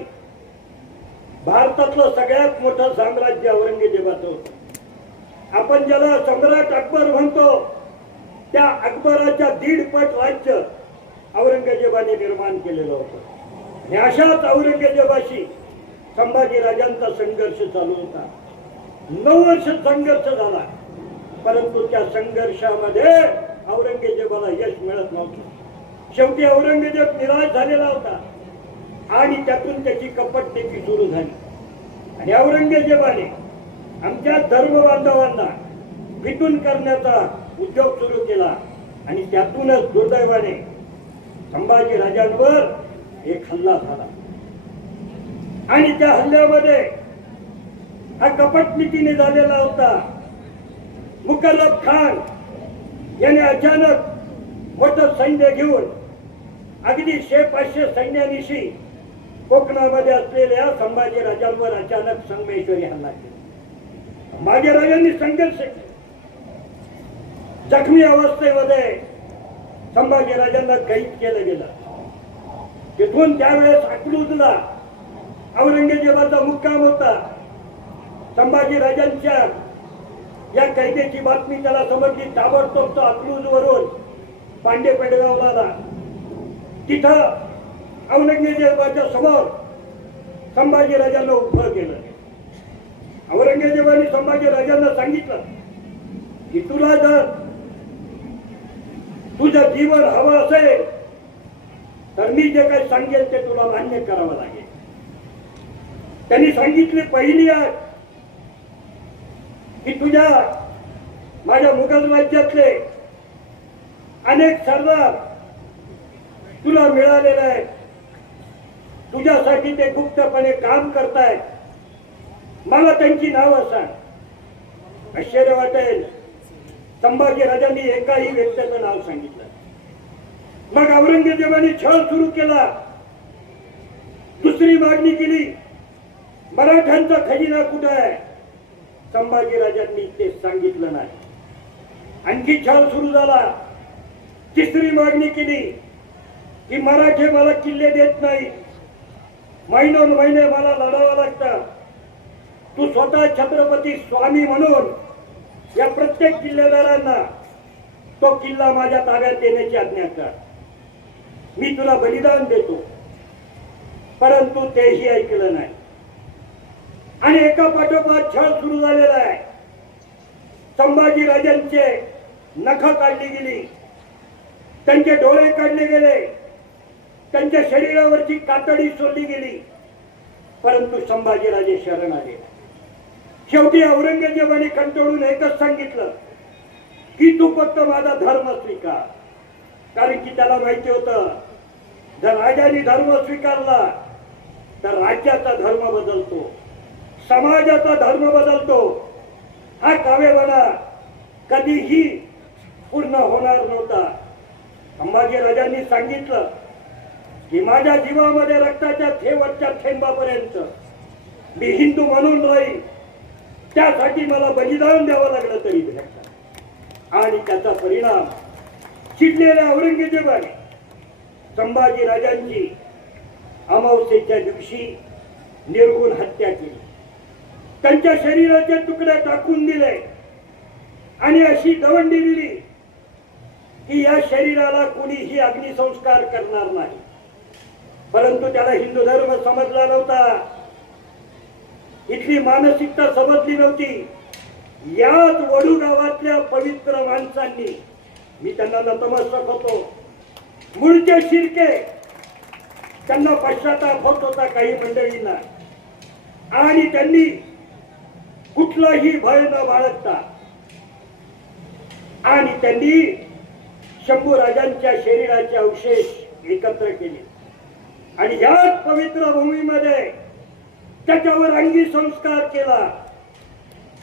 भारतातलं सगळ्यात मोठं साम्राज्य औरंगजेबाचं होतं. आपण ज्याला सम्राट अकबर म्हणतो, त्या अकबराच्या 1.5 पट राज्य औरंगजेबाने निर्माण केलेलं होतं. आणि अशाच औरंगजेबाशी संभाजीराजांचा संघर्ष चालू होता. 9 वर्ष संघर्ष झाला, परंतु त्या संघर्षामध्ये औरंगजेबाला यश मिळत नव्हतं. शेवटी औरंगजेब निराश झालेला होता आणि त्यातून त्याची कपटनीती सुरू झाली. आणि औरंगजेबाने आमच्या धर्म बांधवांना विटून करण्याचा उद्योग सुरू केला. आणि त्यातूनच दुर्दैवाने संभाजीराजांवर एक हल्ला झाला. आणि त्या हल्ल्यामध्ये हा कपटनीतीने झालेला होता. मुकर्रब खान याने अचानक मोठं सैन्य घेऊन अगदी 100-500 सैन्यानिशी कोकणामध्ये असलेल्या संभाजीराजांवर अचानक संगमेश्वरी हल्ला केला. संभाजीराजांनी संघर्ष केला. जखमी अवस्थेमध्ये संभाजीराजांना कैद केलं गेलं. तिथून त्यावेळेस अकलूजला औरंगजेबाचा मुक्काम होता. संभाजीराजांच्या या कैदेची बातमी त्याला समजली. ताबडतोब तो अकलूजवरून पांडे पेडगावला आला. तिथं औरंगजेबाच्या समोर संभाजीराजांना उभं केलं. औरंगजेबाने संभाजीराजांना सांगितलं की तुला जर तुझं जीवन हवं असेल तर मी जे काही सांगेल ते तुला मान्य करावं लागेल. त्यांनी सांगितली पहिली अट की तुझ्या माझ्या मुघल राज्यातले अनेक सरदार तुला मिळालेले आहेत. तुझ्यासाठी ते गुप्तपणे काम करतायत. मला त्यांची नावं सांग. आश्चर्य वाटेल, संभाजीराजांनी एकाही व्यक्तीचं नाव सांगितलं. मग औरंगजेबाने छळ सुरू केला. दुसरी मागणी केली, मराठ्यांचा खजिना कुठे आहे? संभाजीराजांनी ते सांगितलं नाही. आणखी छळ सुरू झाला. तिसरी मागणी केली की मराठे मला किल्ले देत नाही, महिने मला लढावं लागतं. तू स्वतः छत्रपती स्वामी म्हणून या प्रत्येक किल्लेदारांना तो किल्ला माझ्या ताब्यात देण्याची आज्ञा कर. मी तुला बलिदान देतो. परंतु तेही ऐकलं नाही. आणि एका पाठोपाठ छळ सुरू झालेला आहे. संभाजीराजांचे नख काढली गेली, त्यांचे डोळे काढले गेले, त्यांच्या शरीरावरची कातडी सोडली गेली. परंतु संभाजीराजे शरण आले. शेवटी औरंगजेबाने कंटाळून एकच सांगितलं की तू फक्त माझा धर्म स्वीकार. कारण की त्याला माहिती होतं जर राजाने धर्म स्वीकारला तर राज्याचा धर्म बदलतो, समाजाचा धर्म बदलतो. हा कावेवाना कधीही पूर्ण होणार नव्हता. संभाजीराजांनी सांगितलं की माझ्या जीवामध्ये रक्ताच्या शेवटच्या थेंबापर्यंत मी हिंदू म्हणून राहील. त्यासाठी मला बलिदान द्यावं लागलं तरी भेटलं. आणि त्याचा परिणाम चिडलेल्या औरंगजेबाने संभाजीराजांची अमावस्येच्या दिवशी निर्घुण हत्या केली. त्यांच्या शरीराचे तुकडे टाकून दिले आणि अशी दवंडी दिली की या शरीराला कोणीही अग्निसंस्कार करणार नाही. परंतु त्याला हिंदू धर्म समजला नव्हता. इथली मानसिकता समजली नव्हती. याच वडू गावातल्या पवित्र माणसांनी, मी त्यांना नतमस्तक होतो, मूळचे शिर्के, त्यांना पश्चाताप होत होता काही मंडळींना. आणि त्यांनी कुठलाही भय न बाळगता आणि त्यांनी शंभूराजांच्या शरीराचे अवशेष एकत्र केले आणि याच पवित्र भूमीमध्ये त्याच्यावर अंगी संस्कार केला.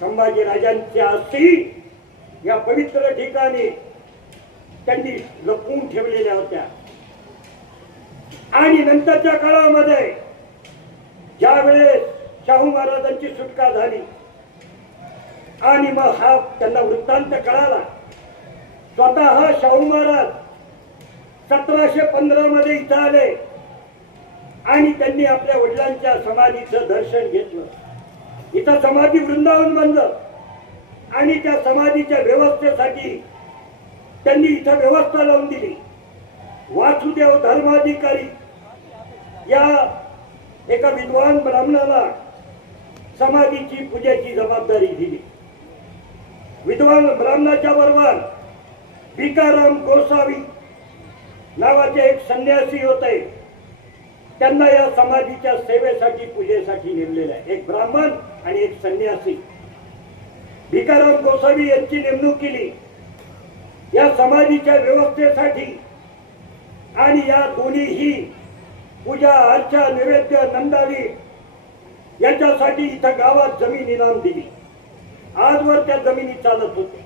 संभाजीराजांच्या अस्थी या पवित्र ठिकाणी त्यांनी लपवून ठेवलेल्या होत्या. आणि नंतरच्या काळामध्ये ज्यावेळेस शाहू महाराजांची सुटका झाली आणि मग हा त्यांना वृत्तांत कळाला, स्वतः शाहू महाराज 1715 मध्ये इथं आले आणि त्यांनी आपल्या वडिलांच्या समाधीचं दर्शन घेतलं. इथं समाधी वृंदावन बनलं आणि त्या समाधीच्या व्यवस्थेसाठी त्यांनी इथं व्यवस्था लावून दिली. वासुदेव धर्माधिकारी या एका विद्वान ब्राह्मणाला समाधीची पूजेची जबाबदारी दिली. विद्वान ब्राह्मणाच्या बरोबर भिकाराम गोसावी नावाचे एक संन्यासी होते. त्यांना या समाधीच्या सेवेसाठी पूजेसाठी नेमलेलं आहे. एक ब्राह्मण आणि एक संन्यासी. भिकाराम गोसावी यांची नेमणूक केली या समाधीच्या व्यवस्थेसाठी आणि या दोन्हीही पूजा अर्चा नैवेद्य नंदावी याच्यासाठी इथं गावात जमीन इनाम दिली. आजवर त्या जमिनी चालत होते.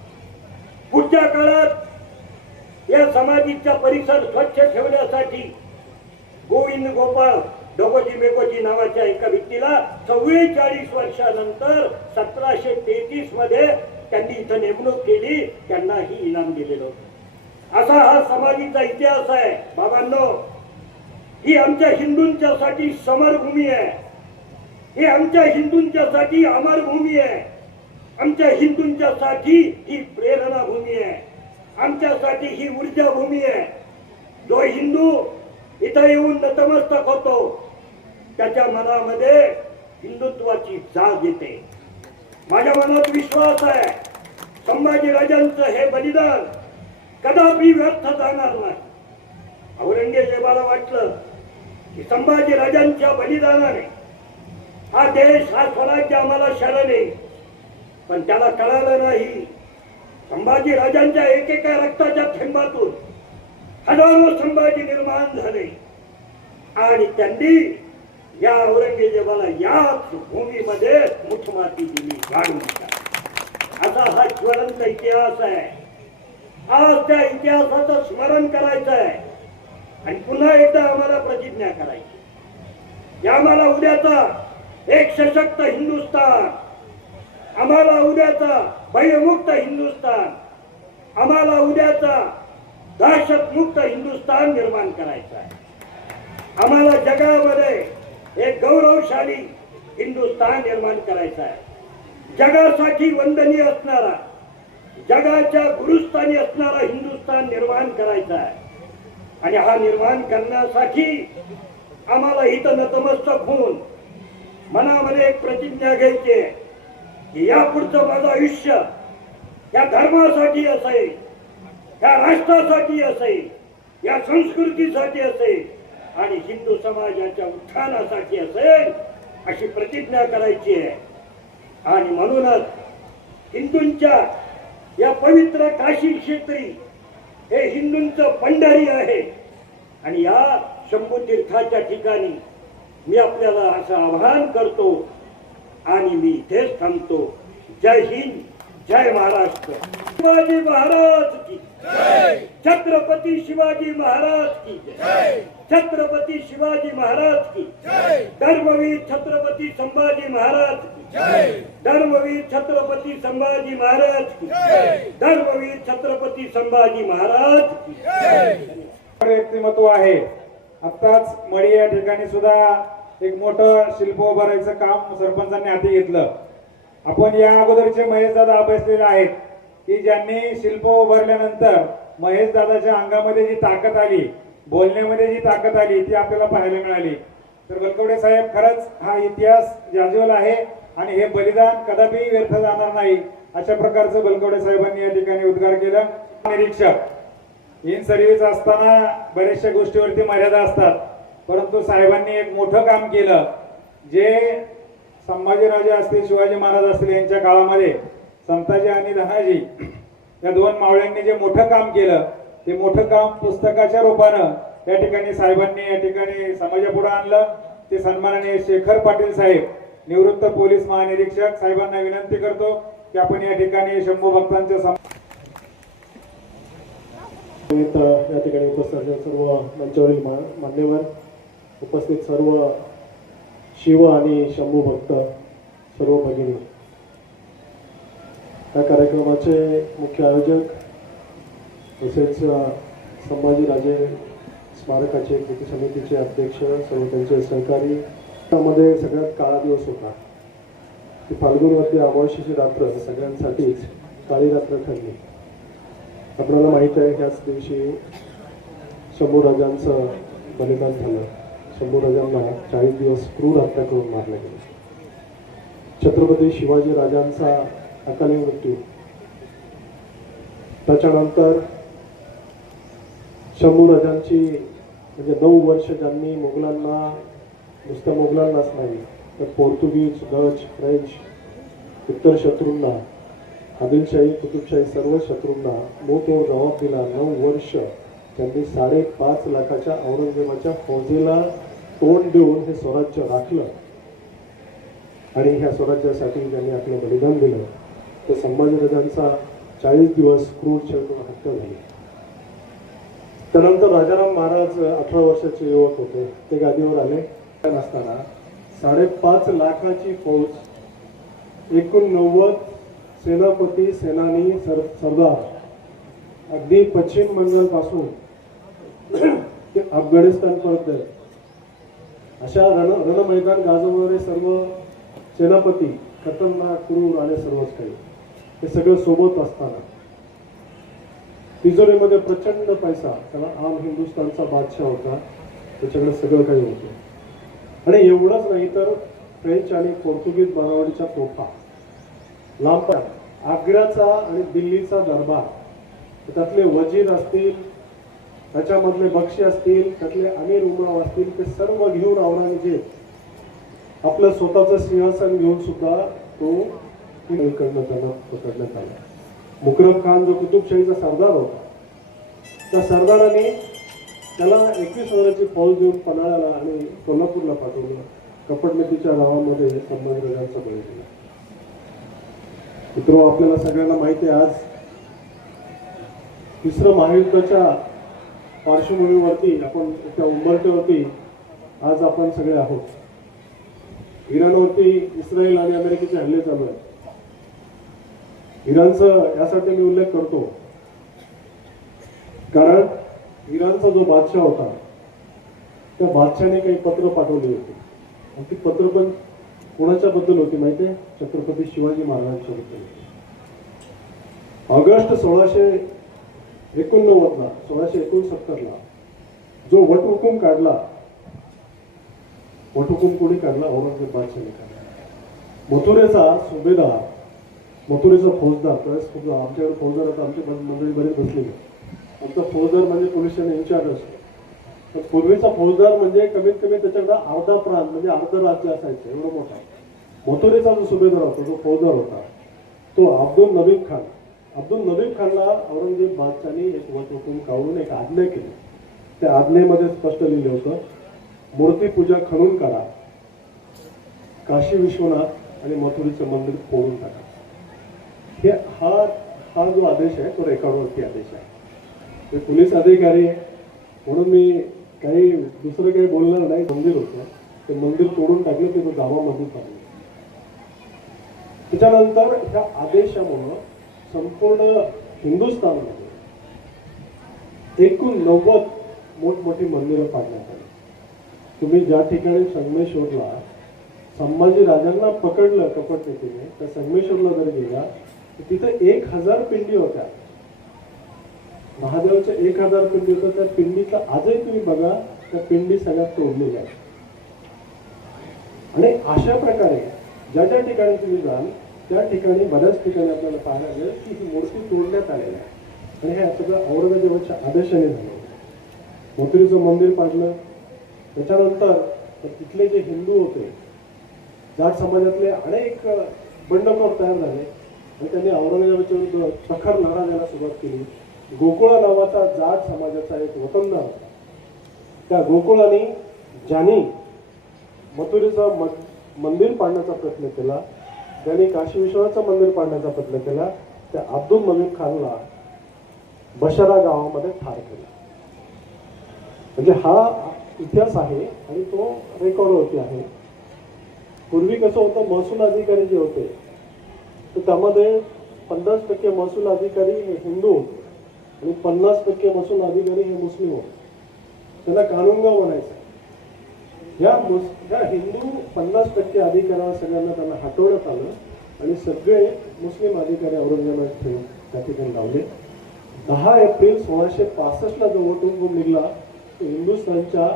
पुढच्या काळात या समाधीचा परिसर स्वच्छ ठेवण्यासाठी गोविंद गोपाळ डोगोजी मेघोजी नावाच्या एका व्यक्तीला 44 वर्षानंतर 1733 मध्ये त्यांनी इथं नेमणूक केली. त्यांना ही इनाम दिलेलं होतं. असा हा समाधीचा इतिहास आहे. बाबांनो, ही आमच्या हिंदूंच्यासाठी समरभूमी आहे. ही आमच्या हिंदूंच्यासाठी अमरभूमी आहे. आमच्या हिंदूंच्यासाठी ही प्रेरणा भूमी आहे. आमच्यासाठी ही ऊर्जा भूमी आहे. जो हिंदू इथं येऊन नतमस्तक होतो त्याच्या मनामध्ये हिंदुत्वाची जाग येते. माझ्या मनात विश्वास आहे, संभाजीराजांचं हे बलिदान कदापि व्यर्थ जाणार नाही. औरंगजेबाला वाटलं की संभाजीराजांच्या बलिदानाने हा देश, हा स्वराज्य आम्हाला शरण येईल, पण त्याला कळालं नाही संभाजीराजांच्या एकेका रक्ताच्या थेंबातून हजारो संभाजी निर्माण झाले आणि त्यांनी या औरंगजेबाला याच भूमीमध्ये मुठमाती दिली, गाडून टाकली. असा हा ज्वलंत इतिहास आहे. आज त्या इतिहासाचं स्मरण करायचं आहे आणि पुन्हा एकदा आम्हाला प्रतिज्ञा करायची. आम्हाला उद्याचा एक सशक्त हिंदुस्थान, आम्हाला उद्याचा भयमुक्त हिंदुस्थान, आम्हाला उद्याचा दहशतमुक्त हिंदुस्थान निर्माण करायचा आहे. आम्हाला जगामध्ये एक गौरवशाली हिंदुस्थान निर्माण करायचा आहे. जगासाठी वंदनीय असणारा, जगाच्या गुरुस्थानी असणारा हिंदुस्थान निर्माण करायचा आहे. आणि हा निर्माण करण्यासाठी आम्हाला इथं नतमस्तक होऊन मनामध्ये एक प्रतिज्ञा घ्यायची आहे की यापुढचं माझं आयुष्य या धर्मासाठी असेल, या राष्ट्रासाठी असेल, या संस्कृतीसाठी असेल आणि हिंदू समाजाच्या उत्थानासाठी असेल, अशी प्रतिज्ञा करायची आहे. आणि म्हणूनच हिंदूंच्या या पवित्र काशी क्षेत्री हे हिंदूंचं पंढरी आहे आणि या शंभू तीर्थाच्या ठिकाणी मी आपल्याला असं आवाहन करतो आणि मी इथेच थांबतो. जय हिंद, जय महाराष्ट्र. शिवाजी महाराज की जय. छत्रपती शिवाजी महाराज की जय. छत्रपती शिवाजी महाराज की जय. धर्मवीर छत्रपती संभाजी महाराज की जय. धर्मवीर छत्रपती संभाजी महाराज की जय. धर्मवीर छत्रपती संभाजी महाराज की जय. व्यक्तिमत्व आहे. आत्ताच मळी या ठिकाणी सुद्धा एक मोठं शिल्प उभारायचं काम सरपंचांनी हाती घेतलं. आपण या अगोदरचे महेश दादा अभ्यासलेले आहेत की ज्यांनी शिल्प उभारल्यानंतर महेश दादाच्या अंगामध्ये जी ताकद आली, बोलण्यामध्ये जी ताकद आली ती आपल्याला पाहायला मिळाली. तर बलकवडे साहेब, खरंच हा इतिहास जाज्वल आहे आणि हे बलिदान कदापि व्यर्थ जाणार नाही, अशा प्रकारचं बलकवडे साहेबांनी या ठिकाणी उद्गार केला. निरीक्षक इन सर्व्हिस असताना बऱ्याचशा गोष्टीवरती मर्यादा असतात, परंतु साहेबांनी एक मोठं काम केलं. जे संभाजीराजे असतील, शिवाजी महाराज असतील यांच्या काळामध्ये संताजी आणि धनाजी या दोन मावळ्यांनी जे मोठं काम केलं ते मोठं काम पुस्तकाच्या रूपानं या ठिकाणी साहेबांनी या ठिकाणी समाजापुढे आणलं. ते सन्माननीय शेखर पाटील साहेब, निवृत्त पोलीस महानिरीक्षक साहेबांना विनंती करतो की आपण या ठिकाणी शंभू भक्तांच्या या ठिकाणी उपस्थित असलेले सर्व मंचावरील मान्यवर, उपस्थित सर्व शिव आणि शंभू भक्त, सर्व भगिनी, या कार्यक्रमाचे मुख्य आयोजक तसेच संभाजीराजे स्मारकाचे कृती समितीचे अध्यक्ष, सर्व त्यांचे सहकारी, त्यामध्ये सगळ्यात काळा दिवस होता. ती फाल्गुन मध्ये अमावस्येची रात्र सगळ्यांसाठीच काळी रात्र ठरली. आपल्याला माहित आहे ह्याच दिवशी शंभूराजांचं बलिदान झालं. शंभूराजांना 40 दिवस क्रूर हत्या करून मारले गेले. छत्रपती शिवाजी राजांचा अकाली मृत्यू, त्याच्यानंतर शंभूराजांची म्हणजे 9 वर्ष ज्यांनी मुघलांना, नुसत्या मुघलांनाच नाही तर पोर्तुगीज, डच, फ्रेंच, इतर शत्रूंना, आदिलशाही, कुतुबशाही सर्व शत्रूंना मोठमोठ जबाब दिला. 9 वर्ष त्यांनी 5.5 लाखाच्या औरंगजेबाच्या फौजेला तोंड देऊन हे स्वराज्य राखलं आणि ह्या स्वराज्यासाठी त्यांनी आपलं बलिदान दिलं. तर संभाजीराजांचा 40 दिवस क्रूर छळ हत्या झाली. त्यानंतर राजाराम महाराज 18 वर्षाचे युवक होते. ते गादीवर आले असताना 5.5 लाखाची फौज, 89 सेनापती, सेनानी, सरदार, अगदी पश्चिम बंगाल पासून ते अफगाणिस्तान पर्यंत अशा रणमैदान गाजवणारे सर्व सेनापती, खतरनाक, क्रूर आणि सर्वच काही, हे सगळं सोबत असताना तिजोरीमध्ये प्रचंड पैसा, त्याला आम हिंदुस्थानचा बादशाह होता, त्याच्याकडे सगळं काही होतं. आणि एवढंच नाही तर फ्रेंच आणि पोर्तुगीज बनावटीच्या तोफा, लांब आग्र्याचा आणि दिल्लीचा दरबार, त्यातले वजीर असतील, त्याच्यामधले बक्षी असतील, त्यातले अमीर उमराव असतील, ते सर्व घेऊन औरंगजेब आपलं स्वतःचं सिंहासन घेऊन सुद्धा तो कडनं त्यांना पकडण्यात आला. मुकरब खान जो कुतुबशाहीचा सरदार होता, त्या सरदाराने त्याला 21,000ची फौज देऊन पन्हाळ्याला आणि कोल्हापूरला पाठवलं. कपडणतीच्या गावामध्ये संभाजीराजांचा बळी दिला. मित्रो, आपल्याला सगळ्यांना माहिती आहे आज तिसरं महायुद्धाच्या पार्श्वभूमीवरती आपण त्या उंबरठ्यावरती आज आपण सगळे आहोत. इराणवरती इस्रायल आणि अमेरिकेचे हल्ले चालू आहेत. इराणचं यासाठी मी उल्लेख करतो कारण इराणचा जो बादशाह होता त्या बादशाने काही पत्र पाठवली होती आणि ती पत्र पण कोणाच्या बद्दल होती माहितीये? छत्रपती शिवाजी महाराजांच्या बद्दल. ऑगस्ट 1669 जो वटहुकूम काढला, वटहुकूम कोणी काढला? औरंगजेब बादशाने काढला. मथुरेचा सुभेदार, मथुरेचा फौजदार, आमच्याकडे फौजदार आता आमची मंडळी बरेच बसलेली. आमचा फौजदार म्हणजे पोलीस स्टेशन इन्चार्ज असतो. तर पूर्वीचा फौजदार म्हणजे कमीत कमी त्याच्याकडे अर्धा प्रांत म्हणजे अर्ध राज्य असायचं, एवढं मोठा. मथुरेचा जो सुभेदार होता, जो फौजदार होता, तो अब्दुल नबीब खान. अब्दुल नबीब खानला औरंगजेब बादशाहने एक वटहुकूम काढून एक आज्ञा केली. त्या आज्ञेमध्ये स्पष्ट लिहिलं होतं, मूर्तीपूजा खणून काढा, काशी विश्वनाथ आणि मथुरेचं मंदिर फोडून टाका. हे हा जो आदेश आहे तो रेकॉर्डवरती आदेश आहे. ते पोलीस अधिकारी म्हणून मी काही दुसरं काही बोलणार नाही. मंदिर होतं, ते मंदिर तोडून टाकलं, ते गावामध्ये पाडलं. त्याच्यानंतर ह्या आदेशामुळं संपूर्ण हिंदुस्थानमध्ये 89 मोठमोठी मंदिरं पाडण्यात आली. तुम्ही ज्या ठिकाणी संगमेश्वरला संभाजी राजांना पकडलं कपटनीतीने, त्या संगमेश्वरला जर गेला तर तिथे 1000 पिंडी होत्या. महादेवच्या 1000 पिंडी होत्या. त्या पिंडीचा आजही तुम्ही बघा, त्या पिंडी सगळ्यात तोडलेल्या आहेत. आणि अशा प्रकारे ज्या ज्या ठिकाणी तुम्ही जाल त्या ठिकाणी बऱ्याच ठिकाणी आपल्याला पाहायला मिळेल की ही मूर्ती तोडण्यात आलेली आहे. आणि हे सगळं औरंगजेबाच्या आदेशाने झालं. मथुरेचं मंदिर पाडलं. त्याच्यानंतर तिथले जे हिंदू होते, जाट समाजातले अनेक बंडखोर तयार झाले आणि त्यांनी औरंगजेबाच्या विरुद्ध प्रखर लढा द्यायला सुरुवात केली. गोकुळा नावाचा जाट समाजाचा एक वतनदार होता. त्या गोकुळाने ज्यांनी मथुरेचं मंदिर पाडण्याचा प्रयत्न केला, ज्यांनी काशी विश्वनाथचं मंदिर पाडण्याचा प्रयत्न केला, त्या अब्दुल नबीब खानला बशारा गावामध्ये ठार केलं. म्हणजे हा इतिहास आहे आणि तो रेकॉर्डवरती आहे. पूर्वी कसं होतं, महसूल अधिकारी जे होते तर त्यामध्ये 50% महसूल अधिकारी हे हिंदू होते आणि 50% महसूल अधिकारी हे मुस्लिम होते. त्यांना कानूनगाव म्हणायचं. ह्या हिंदू 50% अधिकाऱ्याला सगळ्यांना त्यांना हटवण्यात आलं आणि सगळे मुस्लिम अधिकारी औरंगाबाद ठेवून त्या ठिकाणी लावले. 10 एप्रिल 1665 जो वोट निघाला तो हिंदुस्थानच्या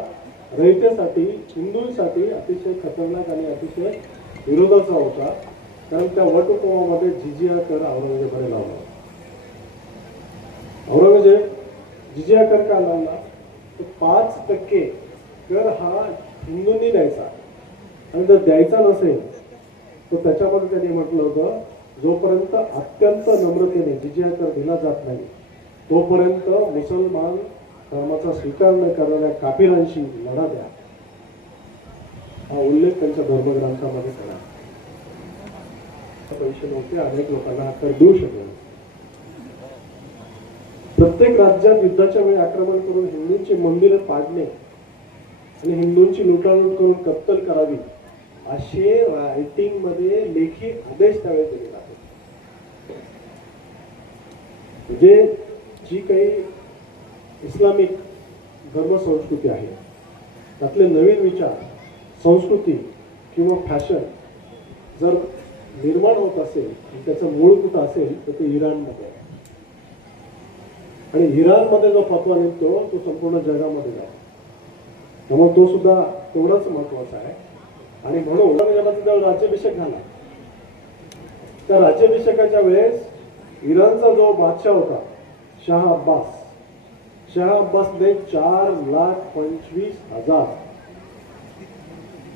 रयतेसाठी, हिंदूंसाठी अतिशय खतरनाक आणि अतिशय विरोधाचा होता. कारण त्या वटहुकुमामध्ये जिजिया कर औरंगजेबाने लावला. औरंगजेब जिजिया कर का लावला तर 5% कर हा हिंदूंनी द्यायचा आणि जर द्यायचा नसेल तर त्याच्यामध्ये त्यांनी म्हटलं होतं जोपर्यंत अत्यंत नम्रतेने जिजिया कर दिला जात नाही तोपर्यंत मुसलमान धर्माचा स्वीकार न करणाऱ्या काफिरांशी लढा द्या. हा उल्लेख त्यांच्या धर्मग्रंथामध्ये करा. पैसे नव्हते, अनेक लोकांना हा कर देऊ शकले. प्रत्येक राज्यात युद्धाच्या वेळी आक्रमण करून हिंदूंची मंदिरं पाडणे आणि हिंदूंची लुटालूट करून कत्तल करावी असे रायटिंग मध्ये लेखी आदेश त्यावेळेस दिलेला आहे. म्हणजे जी काही इस्लामिक धर्म संस्कृती आहे त्यातले नवीन विचार, संस्कृती किंवा फॅशन जर निर्माण होत असेल आणि त्याचं मूळ कुठं असेल तर ते इराणमध्ये आहे. आणि इराणमध्ये जो फतवा निघतो तो संपूर्ण जगामध्ये जातो. त्यामुळे तो सुद्धा तेवढाच महत्वाचा आहे. आणि म्हणून औरंगजेबाचा राज्याभिषेक झाला. त्या राज्याभिषेकाच्या वेळेस इराणचा जो बादशाह होता शाह अब्बासने 4,25,000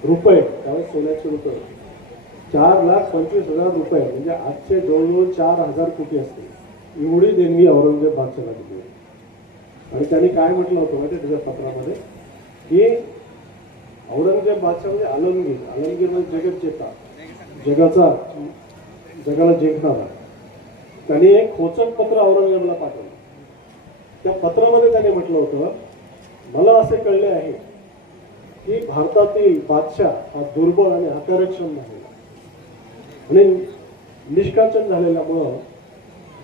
रुपये त्यावेळेस सोन्याचे रुपये 4,25,000 रुपये म्हणजे आजचे जवळजवळ 4,000 कोटी असतील एवढी देणगी औरंगजेब बादशाला दिली. आणि त्यांनी काय म्हटलं होतं माहिती त्याच्या पत्रामध्ये की औरंगजेब बादशाह म्हणजे आलमगीर म्हणजे जगत चेता, जगाला जिंकणारा. त्यांनी एक खोचक पत्र औरंगजेबला पाठवलं. त्या पत्रामध्ये त्यांनी म्हटलं होतं मला असे कळले आहे की भारतातील बादशाह हा दुर्बळ आणि अकार्यक्षम नाही आणि निष्कासन झालेल्यामुळं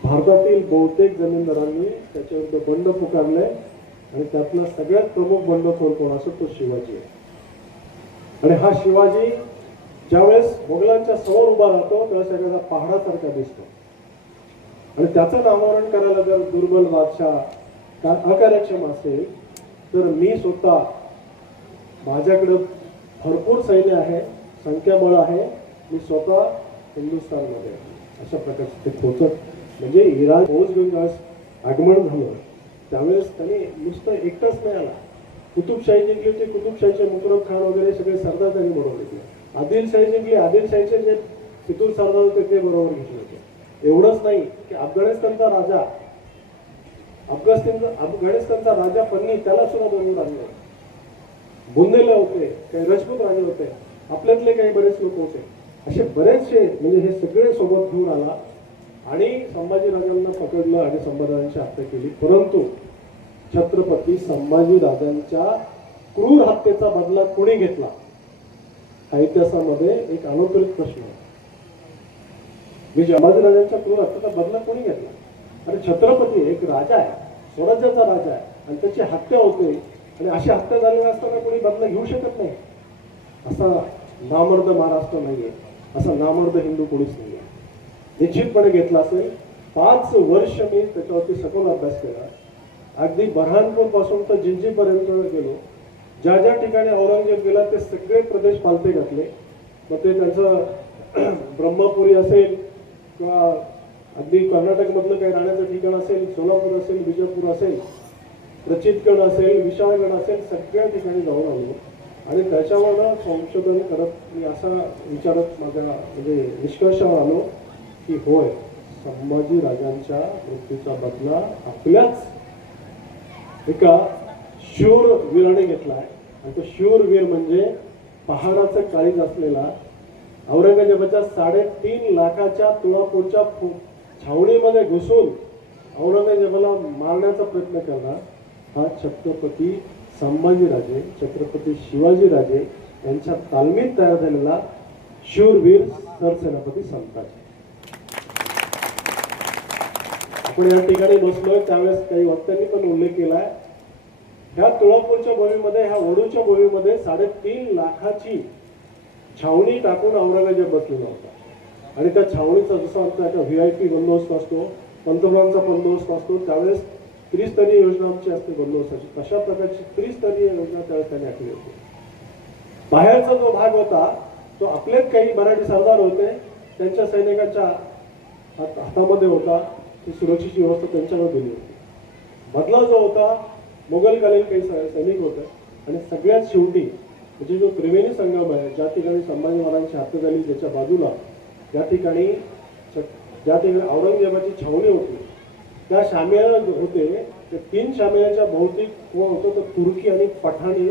भारतातील बहुतेक जमीनदारांनी त्याच्याविरुद्ध बंड पुकारले आणि त्यातला सगळ्यात प्रमुख बंडखोर कोण असतो तो शिवाजी आहे. आणि हा शिवाजी ज्यावेळेस मोगलांच्या समोर उभा राहतो त्यावेळेस एखादा पहाडासारखा दिसतो. आणि त्याचं नामकरण करायला जर दुर्बल बादशाह अकार्यक्षम असेल तर मी स्वतः माझ्याकडे भरपूर सैन्य आहे, संख्याबळ आहे, मी स्वतः हिंदुस्थानमध्ये अशा प्रकारचे ते खोचक म्हणजे इराण फौज घेऊन ज्यावेळेस आगमन झालं त्यावेळेस त्यांनी नुसतं एकटाच नाही आला. कुतुबशाही जिंकली होती, कुतुबशाहीचे मुकरब खान वगैरे सगळे सरदार त्यांनी बरोबर घेतले. आदिलशाही जिंकली, आदिलशाहीचे जे फितूर सरदार होते ते बरोबर घेतले होते. एवढंच नाही की अफगाणिस्तानचा राजा पन्नी त्याला सुद्धा बरोबर आणले. बुंदेले होते, काही राजपूत राजे होते, आपल्यातले काही बरेच लोक होते, असे बरेचसे म्हणजे हे सगळे सोबत घेऊन आला आणि संभाजीराजांना पकडलं आणि संभाजीराजांची हत्या केली. परंतु छत्रपती संभाजीराजांच्या क्रूर हत्येचा बदला कोणी घेतला हा इतिहासामध्ये एक अनुत्तरित प्रश्न आहे. मी संभाजीराजांच्या क्रूर हत्येचा बदला कोणी घेतला? अरे छत्रपती एक राजा आहे, स्वराज्याचा राजा आहे आणि त्याची हत्या होते आणि अशी हत्या झालेली असताना कोणी बदला घेऊ शकत नाही. असा नामर्द महाराष्ट्र नाहीये, असा नामर्द हिंदू कोणीच नाहीये. निश्चितपणे घेतला असेल. 5 वर्ष मी त्याच्यावरती सखोल अभ्यास केला. अगदी बऱ्हाणपूर पासून तर जिंजीपर्यंत गेलो. ज्या ज्या ठिकाणी औरंगजेब गेला ते सगळे प्रदेश पालथे घातले. मग ते त्यांचं ब्रह्मपुरी असेल किंवा अगदी कर्नाटकमधलं काही राहण्याचं ठिकाण असेल, सोलापूर असेल, विजापूर असेल, प्रचितगड असेल, विशाळगड असेल, सगळ्या ठिकाणी जाऊन आलो. आणि त्याच्यावर संशोधन करत मी असा विचारत माझ्या म्हणजे निष्कर्षावर आलो की होय संभाजी राजांच्या मृत्यूचा बदला आपल्याच एका शूर वीराने घेतलाय. आणि तो शूर वीर म्हणजे पहाडाचं काळीज असलेला औरंगजेबाच्या 3.5 लाखाच्या तुळापूरच्या छावणीमध्ये घुसून औरंगजेबाला मारण्याचा प्रयत्न केला हा छत्रपती संभाजीराजे, छत्रपती शिवाजीराजे यांच्या तालमीत तयार झालेला शूरवीर सरसेनापती संताजी. आपण या ठिकाणी बसलोय त्यावेळेस काही वक्त्यांनी पण उल्लेख केलाय, ह्या तुळापूरच्या भूमीमध्ये, ह्या वडूच्या भूमीमध्ये 3.5 लाखाची छावणी टाकून औरंगजेब बसलेला होता. आणि त्या छावणीचा जसा आमचा एका VIP बंदोबस्त असतो, पंतप्रधानांचा बंदोबस्त असतो, त्यावेळेस त्रिस्तरीय योजना आमची असते बंदोबस्ताची, तशा प्रकारची त्रिस्तरीय योजना त्यावेळेस त्यांनी आखली होती. बाहेरचा जो भाग होता तो आपलेच काही मराठी सरदार होते, त्यांच्या सैनिकांच्या हातामध्ये होता, ती सुरक्षेची व्यवस्था त्यांच्याकडे दिली होती. मधला जो होता मुघलकालीन काही सैनिक होते. आणि सगळ्यात शेवटी म्हणजे जो त्रिवेणी संगम आहे, ज्या ठिकाणी संभाजी महाराजांची हत्या झाली त्याच्या बाजूला ज्या ठिकाणी औरंगजेबाची छावणी होती, त्या शामियाना होते, त्या 3 शामियानाच्या भोवती कोण होतं तर तुर्की आणि पठाणी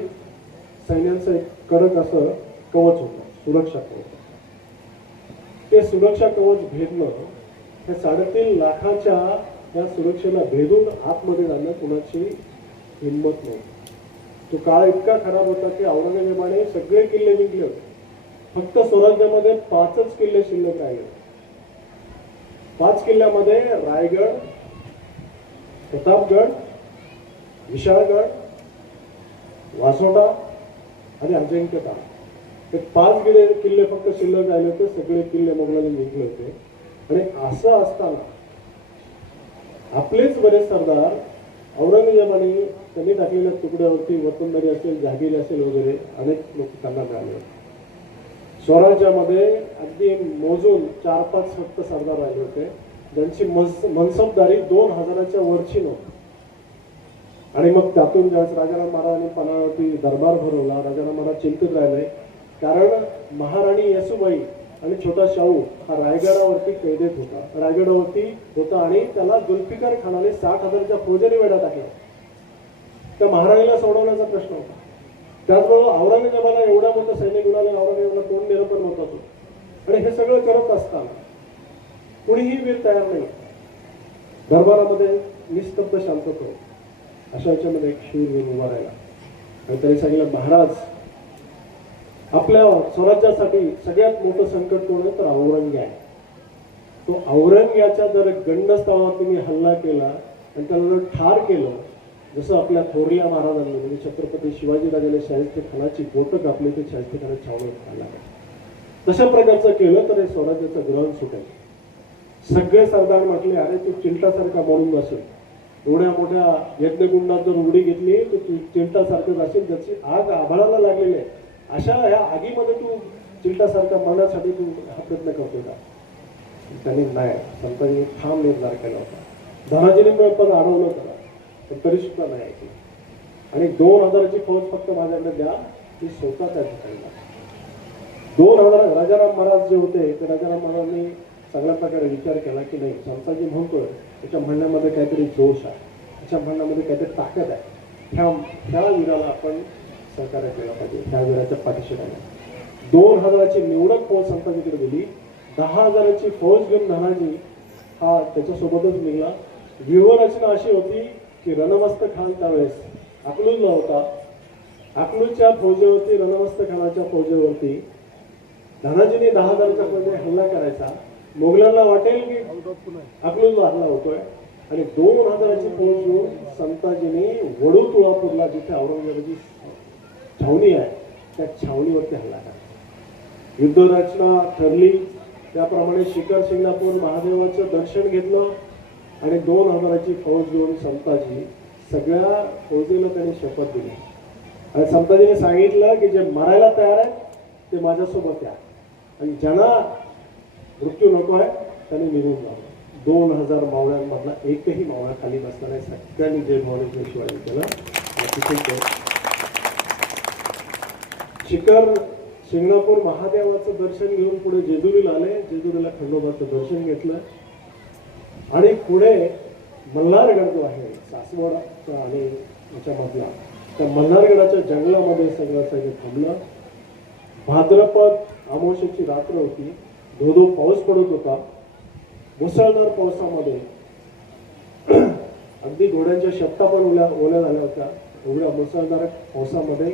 सैन्यांचं एक कडक असं कवच होतं, सुरक्षा कवच. ते सुरक्षा कवच भेदणं, हे 3.5 लाखाच्या या सुरक्षेला भेदून आतमध्ये जाणं कुणाची हिंमत नव्हती. तो काळ इतका खराब होता की औरंगजेबाने सगळे किल्ले जिंकले होते, फक्त स्वराज्यामध्ये 5च किल्ले शिल्लक राहिले. 5 किल्ल्यामध्ये रायगड, प्रतापगड, विशाळगड, वासोटा आणि अजिंक्यताड हे 5 किल्ले फक्त शिल्लक राहिले होते. सगळे किल्ले मोगलांनी जिंकले होते. आणि असं असताना आपलेच बरेच सरदार औरंगजेबाने त्यांनी टाकलेल्या तुकड्यावरती वतनदारी असेल, जहागिरी असेल वगैरे अनेक लोक त्यांना मिळाले होते. स्वराज्यामध्ये अगदी मोजून 4-5 फक्त सरदार राहिले होते ज्यांची मनसबदारी 2000च्या वरची नव्हती. आणि मग त्यातून ज्यावेळेस राजाराम महाराजांनी पन्हाळ्यावरती दरबार भरवला, राजाराम महाराज चिंतित राहिले, कारण महाराणी येसूबाई आणि छोटा शाहू हा रायगडावरती कैदेत होता आणि त्याला जुल्फिकार खानाने 60,000च्या फौजेने वेढा टाकला. त्या महाराणीला सोडवण्याचा प्रश्न होता. त्याचबरोबर औरंगजेबाला एवढा मोठा सैनिक उडाले, औरंगजेबाला तोंड देणं पण महत्वाचं होतं. आणि हे सगळं करत असताना कुणीही वीर तयार नाही. दरबारामध्ये निस्तब्ध शांतता होती. अशा याच्यामध्ये एक शूरवीर उभा राहिला आणि त्यांनी सांगितलं, महाराज आपल्या स्वराज्यासाठी सगळ्यात मोठं संकट कोण आहे तर औरंग्या आहे. तो औरंग्याच्या जर गंडस्थानावर तुम्ही हल्ला केला आणि त्याला जर ठार केलं, जसं आपल्या थोरल्या महाराजांनी म्हणजे छत्रपती शिवाजीराजाने शाहिस्ते खानाची बोटं कापली ते शाहिस्ते खानाच्या छावणीत खाल्ला, तशा प्रकारचं केलं तर हे स्वराज्याचं ग्रहण सुटेल. सगळे सरदार म्हटले, अरे तू चिलटासारखा म्हणून असेल, एवढ्या मोठ्या यज्ञकुंडात जर उडी घेतली तर तू चिलटासारखं असेल, ज्याची आग आभाळाला लागलेली आहे, अशा ह्या आगीमध्ये तू चिलटासारखा मरण्यासाठी तू हा प्रयत्न करतो का? त्यांनी नाही, संतांनी ठाम निर्धार केला होता. धनाजीने पण अडवलं त्याला, पण तरी सुद्धा नाही ऐकलं. आणि 2000ची फौज फक्त माझ्याकडे द्या, ती स्वतः त्या ठिकाणी 2000 राजाराम महाराज जे होते ते राजाराम महाराजांनी चांगल्या प्रकारे विचार केला की नाही, संताजी म्हणतोय त्याच्या म्हणण्यामध्ये काहीतरी जोश आहे, त्याच्या म्हणण्यामध्ये काहीतरी ताकद आहे, ह्या वीराला आपण सहकार्य केलं पाहिजे, त्या वीराच्या पाठीशी राहिला. 2000ची निवडक फौज संताजीकडे दिली. 10,000ची फौज घेऊन धनाजी हा त्याच्यासोबतच निघाला. व्यूहरचना अशी होती की रणमस्त खान त्यावेळेस अकलूजला होता. अकलूजच्या फौजेवरती, रणमस्त खानाच्या फौजेवरती धनाजीने 10,000च्या फौजेने हल्ला करायचा. मोगलांना वाटेल की अकलूजला हल्ला होतोय आणि 2000ची फौज घेऊन संताजीने वडू तुळापूरला जिथे औरंगजेबाची छावणी आहे त्या छावणीवरती हल्ला करा. युद्धरचना ठरली त्याप्रमाणे शिखर शिंगणापूर महादेवाचं दर्शन घेतलं आणि 2000ची फौज घेऊन संताजी सगळ्या फौजेला त्यांनी शपथ दिली आणि संताजीने सांगितलं की जे मरायला तयार आहेत ते माझ्यासोबत या आणि ज्यांना मृत्यू नको आहे त्यांनी निघून जावं. 2000 मावळ्यांमधला एकही मावळा खाली नसला नाही. सगळ्यांनी जय भवानी शिवाजी केलं. शिखर शिंगणापूर महादेवाचं दर्शन घेऊन पुढे जेजुरीला आले. जेजुरीला खंडोबाचं दर्शन घेतलं आणि पुढे मल्हारगड जो आहे सासवडचा आणि याच्यामधला, त्या मल्हारगडाच्या जंगलामध्ये सगळं सगळं थांबलं. भाद्रपद अमावस्येची रात्र होती. धोधो पाऊस पडत होता. मुसळधार पावसामध्ये अगदी घोड्यांच्या शेपटा पण ओल्या झाल्या होत्या. एवढ्या मुसळधार पावसामध्ये,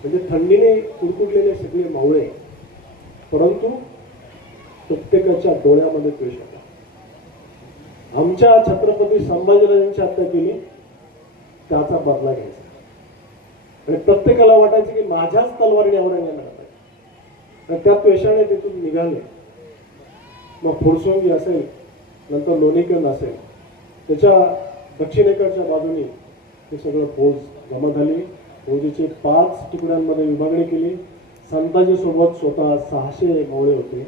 म्हणजे थंडीने कुडकुडलेले सगळे मावळे, परंतु प्रत्येकाच्या डोळ्यामध्ये द्वेष होता. आमच्या छत्रपती संभाजीराजांची हत्या केली, त्याचा बदला घ्यायचा. आणि प्रत्येकाला वाटायचं की माझ्याच तलवारीने औरंगजेबाला पाहिजे. आणि त्या द्वेषाने तिथून निघाले. मग फुरसोंगी असेल, नंतर लोणीकरण असेल, त्याच्या दक्षिणेकडच्या बाजूने ते सगळं फौज जमा झाली. फौजेची 5 तुकड्यांमध्ये विभागणी केली. संताजी सोबत स्वतः 600 मावळे होते.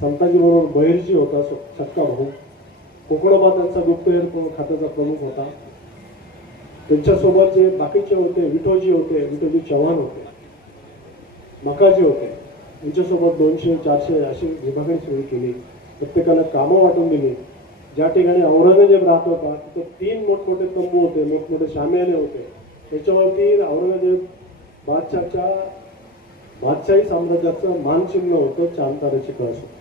संताजी बरोबर बहिर्जी होता, सक्का भाऊ. कोकणोबा त्यांचा गुप्तहेर खात्याचा प्रमुख होता. त्यांच्यासोबत जे बाकीचे होते, विठोजी होते, विठोजी चव्हाण होते, मकाजी होते, यांच्यासोबत 200-400 अशी विभागणी सुरू केली. प्रत्येकाला कामं वाटून दिली. ज्या ठिकाणी औरंगजेब राहत होता तिथं 3 मोठमोठे तंबू होते, मोठमोठे शामियाने होते. त्याच्यावरती औरंगजेब बादशाही साम्राज्याचं मानचिन्ह होतं, चांदताऱ्याचे कळस होते.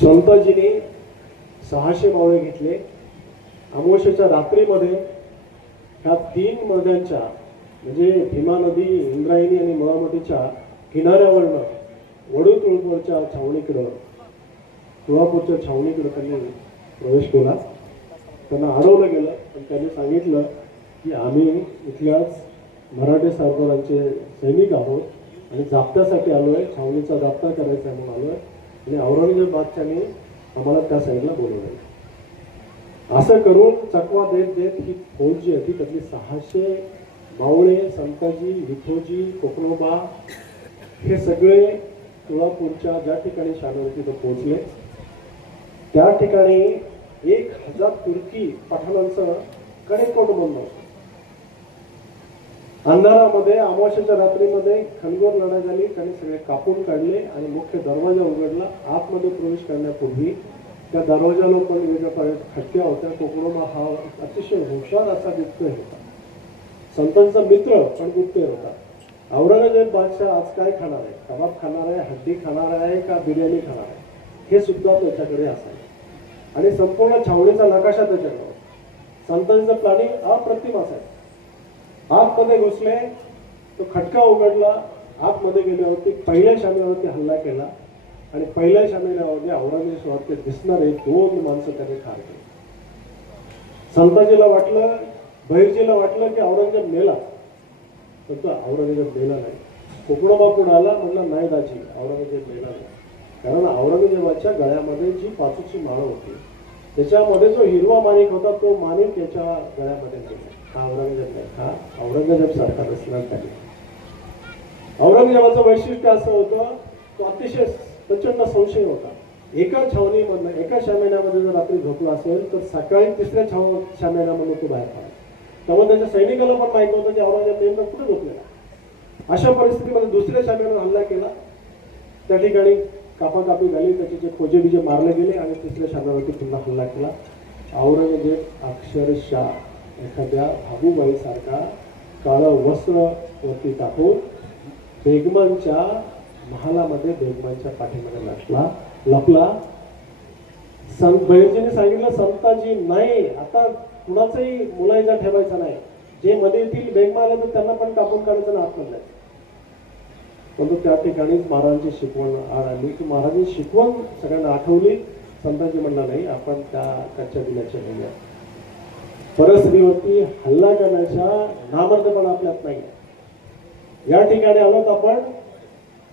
संताजीने 600 मावळे घेतले. अमावस्येच्या रात्रीमध्ये ह्या 3 नद्यांच्या म्हणजे भीमा नदी, इंद्रायणी आणि मळामतीच्या किनाऱ्यावरनं वडूतुळपूरच्या छावणीकडं, तुळापूरच्या छावणीकडे त्यांनी प्रवेश केला. त्यांना अडवलं गेलं आणि त्यांनी सांगितलं की आम्ही इथल्याच मराठी सरदारांचे सैनिक आहोत आणि जाप्त्यासाठी आलोय, छावणीचा जाप्ता करायचा म्हणून आलोय. आणि औरंगजेब बादशाने आम्हाला त्या साईडला बोलवलं. असं करून चकवा देत देत ही फौज जी होती त्यातली 600 मावळे, संताजी, विठोजी, कोकणोबा हे सगळे तुळापूरच्या ज्या ठिकाणी शामिल तिथं पोहोचले. त्या ठिकाणी 1000 तुर्की पठाणांचं कडेकोट बंद होतं. अंधारामध्ये अमावस्येच्या रात्रीमध्ये खणगोर लढाई झाली. त्यांनी सगळे कापून काढले आणि मुख्य दरवाजा उघडला. आतमध्ये प्रवेश करण्यापूर्वी त्या दरवाजाला पण वेगवेगळ्या खटक्या होत्या. कोकणोबा हा अतिशय हुशार असा गुप्तहेर होता, संतांचा मित्र पण गुप्तहेर होता. औरंगजेब बादशाह आज काय खाणार आहे, कबाब खाणार आहे, हड्डी खाणार आहे का बिर्याणी खाणार आहे, हे सुद्धा त्याच्याकडे असायचं. आणि संपूर्ण छावणीचा नकाशा त्याच्याकडे. संतांचं प्लॅनिंग अप्रतिम असायचं. आतमध्ये घुसले, तो खटका उघडला, आतमध्ये गेल्यावरती पहिल्या शामियावरती हल्ला केला आणि पहिल्या शामियामध्ये औरंगजेबावरती दिसणारे 2 माणसं त्याने ठार केले. संताजीला वाटलं, बहिर्जीला वाटलं की औरंगजेब मेला, पण तो औरंगजेब मेला नाही. कोकणोबा पुढे आला, म्हणला नाही दाजी, औरंगजेब मेला नाही. कारण औरंगजेबाच्या गळ्यामध्ये जी पाचूची माळ होती त्याच्यामध्ये जो हिरवा माणिक होता तो माणिक त्याच्या गळ्यामध्ये गेला. हा औरंगजेब नाही, हा औरंगजेब सारखा नसणार त्याने. औरंगजेबाचं वैशिष्ट्य असं होतं, तो अतिशय प्रचंड संशय होता. एका छावणीमधनं, एका शामियानामध्ये जर रात्री झोपला असेल तर सकाळी 3ऱ्या शामियानामधून तो बाहेर पडला. त्यामुळे त्याच्या सैनिकाला पण माहित होतं की औरंगजेब नेमकं कुठे झोपलेला. अशा परिस्थितीमध्ये 2ऱ्या शामियानावर हल्ला केला. त्या ठिकाणी कापाकापी झाली, त्याचे जे खोजे बिजे मारले गेले आणि 3ऱ्या शामियानावरती पुन्हा हल्ला केला. औरंगजेब अक्षरशः एखाद्या भागूबाई सारखा काळं वस्त्र वरती टाकून बेगमांच्या महालामध्ये, बेगमांच्या पाठीमध्ये लपला. बहिर्जीने सांगितलं, संताजी नाही, आता कुणाचाही मुलायजा ठेवायचा नाही. जे मध्ये येतील बेगमा आले तर त्यांना पण कापून काढायचं ना आतमध्ये. परंतु त्या ठिकाणीच महाराजांची शिकवण आली की महाराजांची शिकवण सगळ्यांना आठवली. संताजी म्हणला नाही, आपण त्या कच्च्या दिल्याच्या नाही. परिस्थितीवरती हल्ला करण्याच्या नामर्दपणा आपल्यात नाही. या ठिकाणी आलोत आपण,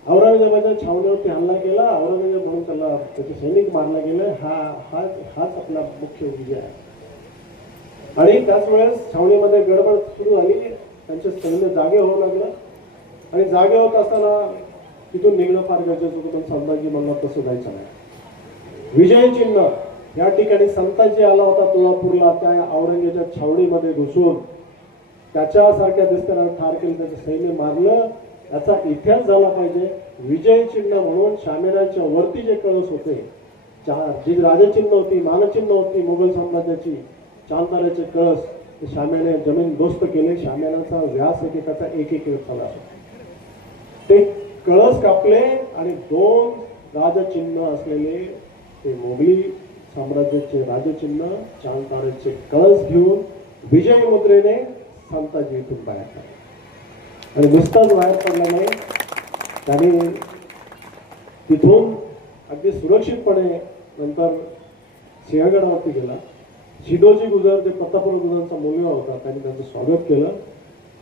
औरंगजेबाच्या छावणीवरती हल्ला केला, औरंगजेब म्हणून त्याला त्याचे सैनिक मारला गेले. हाच आपला मुख्य विजय आहे. आणि त्याच वेळेस छावणीमध्ये गडबड सुरू झाली. त्यांचे सैन्य जागे होऊ लागलं आणि जागे होत असताना तिथून निघणं फार गरजेचं होतं. संताजी म्हणला तसं जायचं नाही. विजय चिन्ह या ठिकाणी संताजी आला होता तुळापूरला, त्या औरंगजेबाच्या छावणीमध्ये घुसून त्याच्यासारख्या दिसताना ठार केलं, त्याचं सैन्य मारलं. याचा इतिहास झाला पाहिजे. विजय चिन्ह म्हणून शामियानाच्या वरती जे कळस होते, जी राजचिन्ह होती, मानचिन्ह होती मुघल साम्राज्याची, चांदताऱ्याचे कळस, ते शामियाने जमीन दोस्त केले. शामियानाचा व्यास एकेकाचा 1 एकर झाला. ते कळस कापले आणि 2 राजचिन्ह असलेले ते मोगली साम्राज्याचे राजचिन्ह चांदतारेचे कळस घेऊन विजय मुद्रेने संताजी इथून बाहेर पडले आणि नुसताच बाहेर पडला नाही, त्यांनी तिथून अगदी सुरक्षितपणे नंतर सिंहगडावरती गेला. शिदोजी गुजर जे प्रतापराव गुजरांचा मुलगा होता त्यांनी त्यांचं स्वागत केलं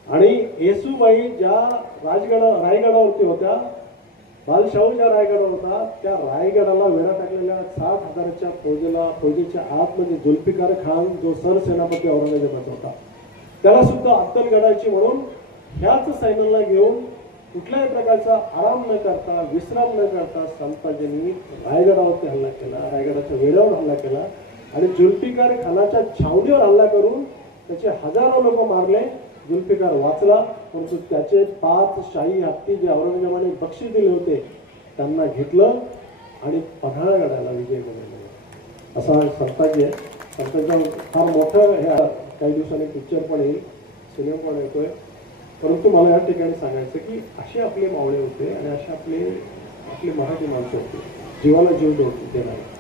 आणि येसूबाई ज्या रायगडावरती होत्या, बालशाहू ज्या रायगडावर होता त्या रायगडाला वेढा टाकलेल्या 60,000च्या फौजेच्या आतमध्ये जुल्फिकार खान जो सरसेनापती औरंगजेबाचा होता त्याला सुद्धा अद्दलगडाची म्हणून ह्याच सैन्याला घेऊन कुठल्याही प्रकारचा आराम न करता विश्राम न करता संताजींनी रायगडावरती हल्ला केला, रायगडाच्या वेढ्यावर हल्ला केला आणि जुल्फिकार खानाच्या छावणीवर हल्ला करून त्याचे हजारो लोक मारले. जुल्फिकार वाचला, परंतु त्याचे 5 शाही हत्ती जे औरंगजेबाने बक्षीस दिले होते त्यांना घेतलं आणि पन्हाळगडाला विजय मिळवला. असा संताजी आहे. संतांचा फार मोठं ह्या काही दिवसांनी पिक्चर पण येईल, सिनेमा पण येतोय. परंतु मला या ठिकाणी सांगायचं की असे आपले मावळे होते आणि असे आपले मराठी माणसं होते, जीवाला जीव देणारे.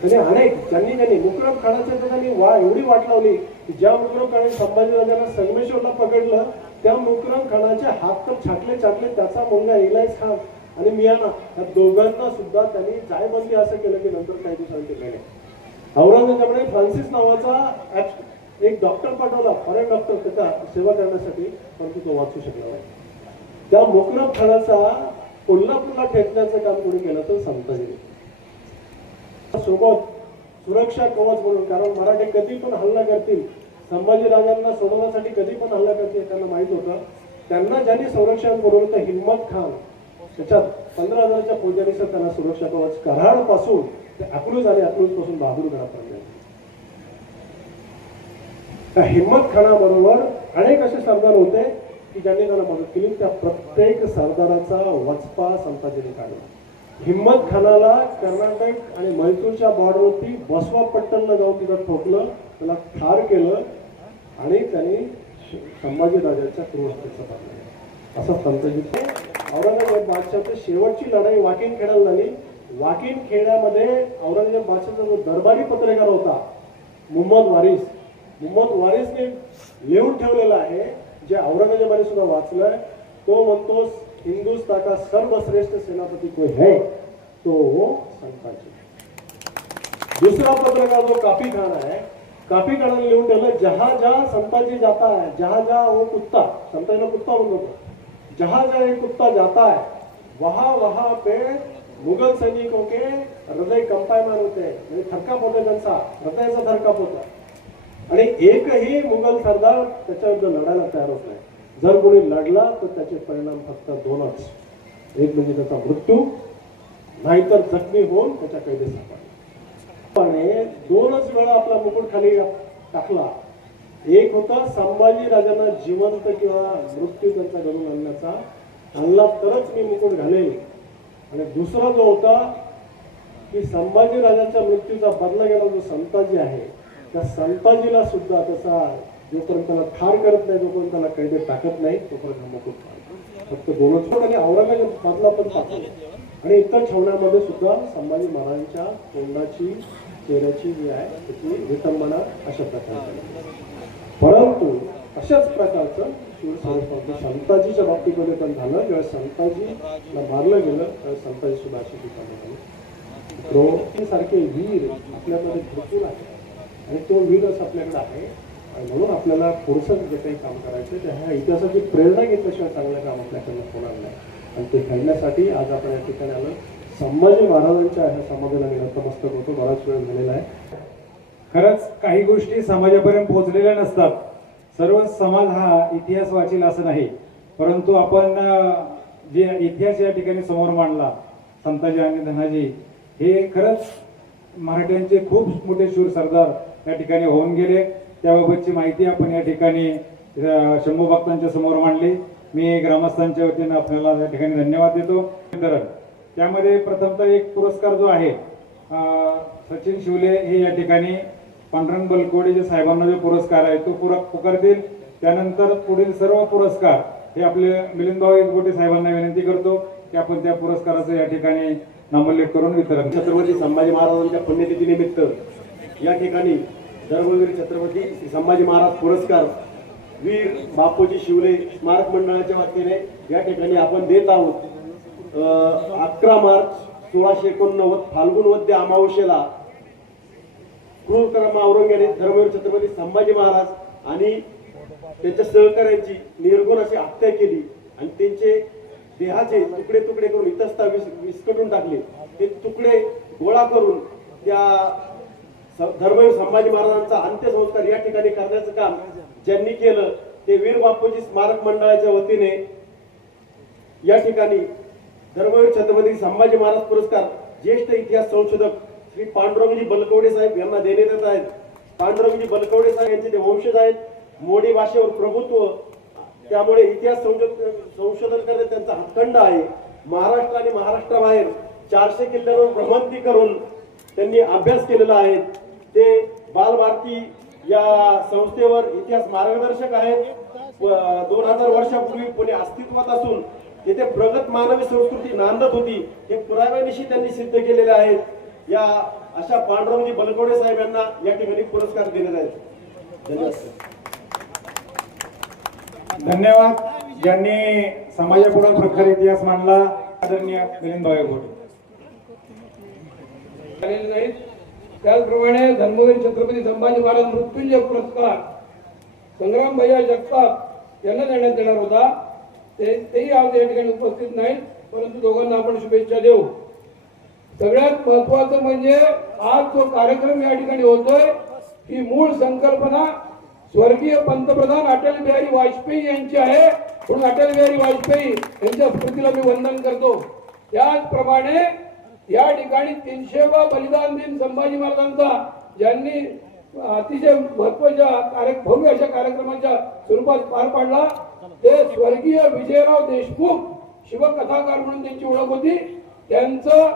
त्यांनी अनेक ज्यांनी मुकरब खानाच्या त्यांनी एवढी वाट लावली की ज्या मुकरब खानाने संभाजीराजांना संगमेश्वरला पकडलं त्या मुकरब खानाचे हात तर छाटले. त्याचा मुलगा इलायस खान आणि मियाना या दोघांना सुद्धा त्यांनी जायबंदी असं केलं की नंतर काही दिवसांनी ते गेले. औरंगजेबाने फ्रान्सिस नावाचा एक डॉक्टर पाठवला, फॉरेन डॉक्टर, त्याचा सेवा करण्यासाठी, परंतु तो वाचू शकला नाही. त्या मुकरब खानाचा कोल्हापूरला ठेचण्याचं काम कोणी केलं तर संताजीने. सोबत सुरक्षा कवच म्हणून, कारण मराठे कधी पण हल्ला करतील, संभाजी राजांना सोडवण्यासाठी कधी पण हल्ला करतील त्यांना माहित होतं. त्यांना ज्यांनी संरक्षण पुरवलं तर हिम्मत खान, त्याच्यात 15,000च्या फौजांनी त्यांना सुरक्षा कवच कराड पासून ते अकलूज आणि अकलूज पासून बहादूरगडापर्यंत. त्या हिम्मत खानाबरोबर अनेक असे सरदार होते की ज्यांनी त्यांना मदत केली. त्या प्रत्येक सरदाराचा वचपा संताजीने काढला. हिम्मत खानाला कर्नाटक आणि मैसूरच्या बॉर्डरवरती बसवापट्टणला जाऊन तिथं ठोकलं, त्याला ठार केलं आणि त्यांनी संभाजी राजाच्या क्रूरहत्येचा बदला. असा संताजी. औरंगजेब बादशाहची शेवटची लढाई वाकीन खेड्याला झाली. वाकीन खेड्यामध्ये औरंगजेब बादशाहचा जो दरबारी पत्रकार होता मुहम्मद वारिसने लिहून ठेवलेला आहे, जे औरंगजेबाने सुद्धा वाचलंय. तो म्हणतो हिंदुस्तान का सर्वश्रेष्ठ सेनापती कोई है तो संताजी. दुसरा पत्रकार जो काफी खान आहे, काफी खानाने लिहून ठेवलं, जहां जहां संताजी जाता है, जहां जहां वो कुत्ता, संताजीला कुत्ता म्हणतो, जहां जहां ये कुत्ता जाता है वहां वहां पे मुघल सैनिकों के हृदय कंपायमान होते, म्हणजे थरकाप होते, त्यांचा हृदयाचा थरकाप होता आणि एकही मुघल सरदार त्याच्या विरुद्ध लढायला तयार होत नाही. जर कोणी लढला तर त्याचे परिणाम फक्त 2च, एक म्हणजे त्याचा मृत्यू, नाहीतर जखमी होऊन त्याच्या कैदेत सापडला. 2च वेळा आपला मुकुट खाली टाकला. एक होता संभाजी राजांना जिवंत किंवा मृत्यू त्यांचा घडून आणला तरच मी मुकुट घालेल, आणि दुसरा जो होता की संभाजी राजांच्या मृत्यूचा बदला गेला जो संताजी आहे, त्या संताजीला सुद्धा त्याचा जोपर्यंत त्याला ठार करत नाही, जोपर्यंत त्याला कैदेत टाकत नाही, तोपर्यंत मुकुट. फक्त 2च. आणि औरंगजेब बदला पण टाकतो आणि इतर छावण्यामध्ये सुद्धा संभाजी महाराजांच्या तोंडाची चेहऱ्याची जी आहे त्याची विटंबना अशा प्रकारे. परंतु अशाच प्रकारचं संताजीच्या बाबतीमध्ये पण झालं. जेव्हा संताजीला मारलं गेलं त्यावेळेस संताजी सुद्धा अशी ठिकाणी झाली. सारखे वीर आपल्याकडे भरपूर आहे आणि तो वीरच आपल्याकडे आहे, आणि म्हणून आपल्याला थोडंसं जे काही काम करायचं ते ह्या इतिहासाची प्रेरणा घेतल्याशिवाय चांगलं काम आपल्याकडनं होणार नाही. आणि ते घडण्यासाठी आज आपण या ठिकाणी आलो. संभाजी महाराजांच्या ह्या समाजाला मी नतमस्तक होतो. बराच वेळ झालेला आहे. खरंच काही गोष्टी समाजापर्यंत पोहोचलेल्या नसतात. सर्व समाज हा इतिहास वाचेल असं नाही, परंतु आपण जे इतिहास या ठिकाणी समोर मांडला, संताजी आणि धनाजी हे खरंच मराठ्यांचे खूप मोठे शूर सरदार या ठिकाणी होऊन गेले. त्याबाबतची माहिती आपण या ठिकाणी शंभू भक्तांच्या समोर मांडली. मी ग्रामस्थांच्या वतीनं आपल्याला या ठिकाणी धन्यवाद देतो. त्यामध्ये प्रथमतः एक पुरस्कार जो आहे सचिन शिवले हे या ठिकाणी पांडुरंग बलकवडे जे साहेबांना जो पुरस्कार आहे तो पुकारतील. त्यानंतर पुढील सर्व पुरस्कार हे आपले मिलिंदभाऊ एकबोटे साहेबांना विनंती करतो की आपण त्या पुरस्काराचं या ठिकाणी नामोल्लेख करून वितरण. छत्रपती संभाजी महाराजांच्या पुण्यतिथीनिमित्त या ठिकाणी धर्मवीर छत्रपती श्री संभाजी महाराज पुरस्कार वीर बापूजी शिवले स्मारक मंडळाच्या वतीने या ठिकाणी आपण देत आहोत. 11 मार्च 1689 फाल्गुन वद्य अमावस्येला क्रूरकर्मा औरंग्याने धर्मवीर छत्रपती संभाजी महाराज आणि त्यांच्या सहकाऱ्यांची निर्गुण अशी हत्या केली आणि त्यांचे देहाचे तुकडे तुकडे करून इतस्ता विस्कटून टाकले. ते तुकडे गोळा करून त्या धर्मवीर संभाजी महाराजांचा अंत्यसंस्कार या ठिकाणी करण्याचं काम ज्यांनी केलं ते वीर बापूजी स्मारक मंडळाच्या वतीने या ठिकाणी धर्मवीर छत्रपती संभाजी महाराज पुरस्कार ज्येष्ठ इतिहास संशोधक श्री पांडुरंगजी बलकवडे साहेब यांना देण्यात येत आहेत. पांडुरंगजी बलकवडे साहेब यांचे ते वंशज आहेत. मोडी भाषेवर प्रभुत्व, त्यामुळे इतिहास संशोधन करणे त्यांचा हक्कंड आहे. महाराष्ट्र आणि महाराष्ट्राबाहेर 400 किल्ल्यांवर भ्रमंती करून त्यांनी अभ्यास केलेला आहे. ते बालभारती या संस्थेवर इतिहास मार्गदर्शक आहेत. 2000 वर्षापूर्वी पुणे अस्तित्वात असून येथे प्रगत मानवी संस्कृती नांदत होती हे पुराव्यानिशी त्यांनी सिद्ध केलेले आहेत. या अशा पांडुरंगजी बलकवडे साहेब यांना या ठिकाणी पुरस्कार देण्यात आहेत. धन्यवाद. धन्यवाद. ज्यांनी समाजापुढे प्रखर इतिहास मांडला आदरणीय मिलिंद भाऊ एकबोटे. त्याचप्रमाणे धर्मवीर छत्रपती संभाजी महाराज मृत्युंजय पुरस्कार संग्राम भैया जगताप यांना देण्यात येणार होता. तेही आज या ठिकाणी उपस्थित नाहीत, परंतु दोघांना आपण शुभेच्छा देऊ. सगळ्यात महत्वाचं म्हणजे आज जो कार्यक्रम या ठिकाणी होतोय ही मूळ संकल्पना स्वर्गीय पंतप्रधान अटल बिहारी वाजपेयी यांची आहे. म्हणून अटल बिहारी वाजपेयी यांच्या स्मृतीला मी वंदन करतो. त्याचप्रमाणे या ठिकाणी 300वा बलिदान दिन संभाजी महाराजांचा ज्यांनी अतिशय महत्वाच्या भव्य अशा कार्यक्रमाच्या स्वरूपात पार पाडला ते स्वर्गीय विजयराव देशमुख शिवकथाकार म्हणून त्यांची ओळख होती. त्यांचं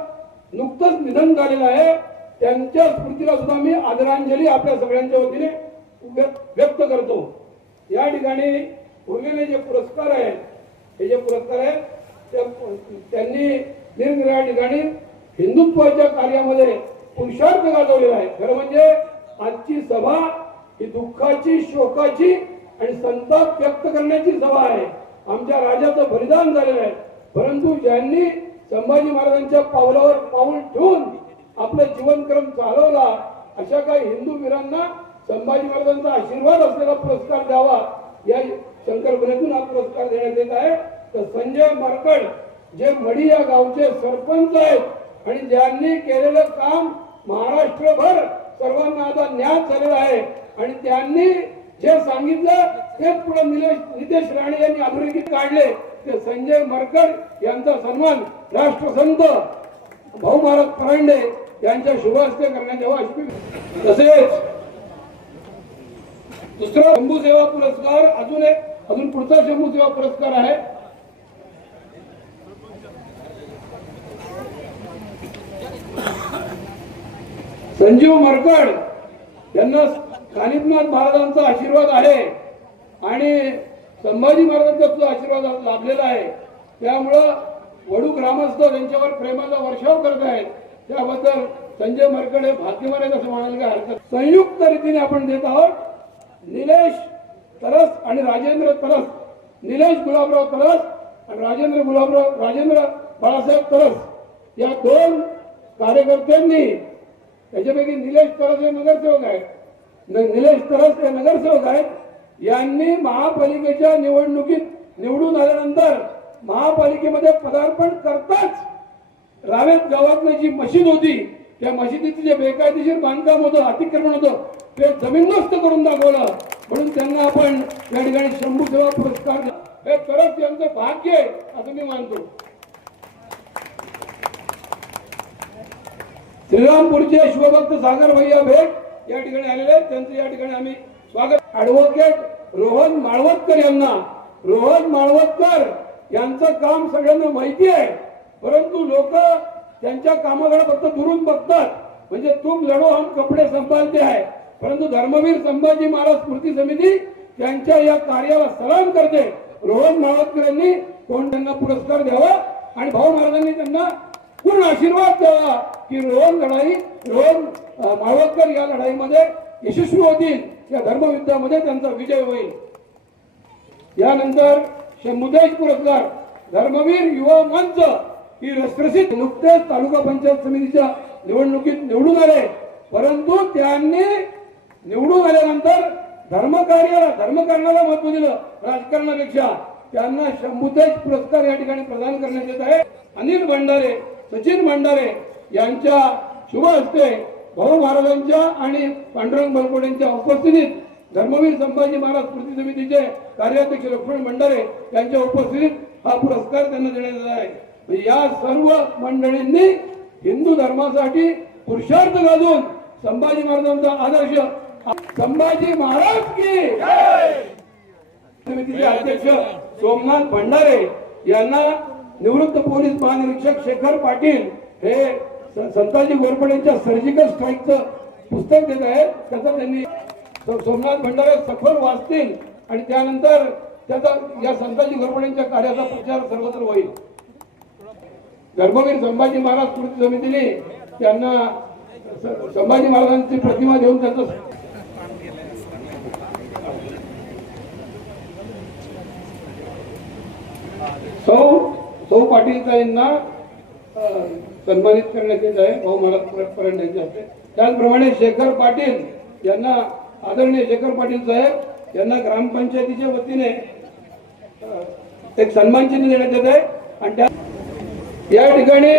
नुकतंच निधन झालेलं आहे. त्यांच्या स्मृतीला सुद्धा मी आदरांजली आपल्या सगळ्यांच्या वतीने व्यक्त करतो. या ठिकाणी उरलेले जे पुरस्कार आहेत हे जे पुरस्कार आहेत त्यांनी निरनिराळ्या ठिकाणी हिंदुत्वाच्या कार्यामध्ये पुरुषार्थ गाजवलेला आहे. खरं म्हणजे आजची सभा ही दुःखाची, शोकाची आणि संताप व्यक्त करण्याची सभा आहे. आमच्या राजाचं बलिदान झालेलं आहे, परंतु ज्यांनी संभाजी महाराजांच्या पावलावर पाऊल ठेवून आपला जीवनक्रम चालवला अशा काही हिंदू वीरांना संभाजी महाराजांचा आशीर्वाद असलेला पुरस्कार द्यावा या संकल्पनेतून हा पुरस्कार देण्यात येत आहे. तर संजय मरकड जे मडी या गावचे सरपंच आहेत आणि ज्यांनी केलेलं काम महाराष्ट्रभर सर्वांना आता ज्ञात झालेलं आहे आणि त्यांनी जे सांगितलं तेच पुढे नितेश राणे यांनी अधोरेखित काढले. ते संजय मरकड यांचा सन्मान राष्ट्रसंत भाऊ महाराज परांडे यांच्या शुभ हस्ते करण्यात यावा अशी. तसेच दुसरा शंभू सेवा पुरस्कार अजून पुढचा शंभू सेवा पुरस्कार आहे. संजीव मरकड यांना कानिपनाथ महाराजांचा आशीर्वाद आहे आणि संभाजी महाराजांचा सुद्धा आशीर्वाद लाभलेला आहे. त्यामुळं वडू ग्रामस्थ त्यांच्यावर प्रेमाचा वर्षाव करत आहेत. त्याबद्दल संजय मरकड हे भाग्यवान आहेत असं म्हणायला काही हरकत. संयुक्त रीतीने आपण देत आहोत. निलेश तरस आणि राजेंद्र तरस, निलेश गुलाबराव तरस आणि राजेंद्र बाळासाहेब तरस या दोन कार्यकर्त्यांनी, त्याच्यापैकी निलेश तरस हे नगरसेवक आहेत, निलेश तरस हे नगरसेवक आहेत, यांनी महापालिकेच्या निवडणुकीत निवडून आल्यानंतर महापालिकेमध्ये पदार्पण करताच रावेत गावातली जी मशीद होती त्या मशिदीचं जे बेकायदेशीर बांधकाम होतं, अतिक्रमण होतं, ते जमीनदोस्त करून दाखवलं. म्हणून त्यांना आपण या ठिकाणी शंभू सेवा पुरस्कार हे तरच यांचं भाग्य आहे असं मी मानतो. श्रीरामपूरचे शिवभक्त सागर भैया भेट या ठिकाणी आलेले आहेत. त्यांचं या ठिकाणी आम्ही स्वागत. ॲडव्होकेट रोहन माळवतकर यांना, रोहन माळवतकर यांचं काम सगळ्यांना माहिती आहे, परंतु लोक त्यांच्या कामाकडे फक्त दुरून बघतात. म्हणजे तुम लढो हम कपडे संभालते आहे, परंतु धर्मवीर संभाजी महाराज स्मृती समिती त्यांच्या या कार्याला सलाम करते. रोहन माळवतकर यांनी कोण त्यांना पुरस्कार द्यावा आणि भाऊ महाराजांनी त्यांना पूर्ण आशीर्वाद द्यावा की रोहन माळवदकर या लढाईमध्ये यशस्वी होतील, या धर्मयुद्धामध्ये त्यांचा विजय होईल. यानंतर शंभुतेज पुरस्कार धर्मवीर युवा मंच ही रसरशीत नुकतेच तालुका पंचायत समितीच्या निवडणुकीत निवडून आले, परंतु त्यांनी निवडून आल्यानंतर धर्मकारणाला महत्व दिलं राजकारणापेक्षा. त्यांना शंभुतेज पुरस्कार या ठिकाणी प्रदान करण्यात येत आहे. अनिल भंडारे, सचिन भंडारे यांच्या शुभ हस्ते भाऊ महाराजांच्या आणि पांडुरंग बलकोटेंच्या उपस्थितीत धर्मवीर संभाजी महाराज स्मृती समितीचे कार्याध्यक्ष लक्ष्मण भंडारे यांच्या उपस्थितीत हा पुरस्कार त्यांना देण्यात येत आहे. या सर्व मंडळींनी हिंदू धर्मासाठी पुरुषार्थ घालून संभाजी महाराजांचा आदर्श, संभाजी महाराज की समितीचे अध्यक्ष सोमनाथ भंडारे यांना निवृत्त पोलीस महानिरीक्षक शेखर पाटील हे संताजी घोरपडेंच्या सर्जिकल स्ट्राईकचं पुस्तक देत आहेत. त्याचा त्यांनी सोमनाथ भंडारे सखोल वाचतील आणि त्यानंतर त्याचा या संताजी घोरपडेंच्या कार्याचा प्रचार सर्वत्र होईल. धर्मवीर संभाजी महाराज स्मृती समितीने त्यांना संभाजी महाराजांची प्रतिमा देऊन त्यांचं सौ पाटील यांना सन्मानित करण्यात येत आहे भाऊ महाराज पर्यंत यांच्या हस्ते. त्याचप्रमाणे शेखर पाटील यांना, आदरणीय शेखर पाटील साहेब यांना ग्रामपंचायतीच्या वतीने एक सन्मान चिन्ह देण्यात येत आहे. आणि त्या या ठिकाणी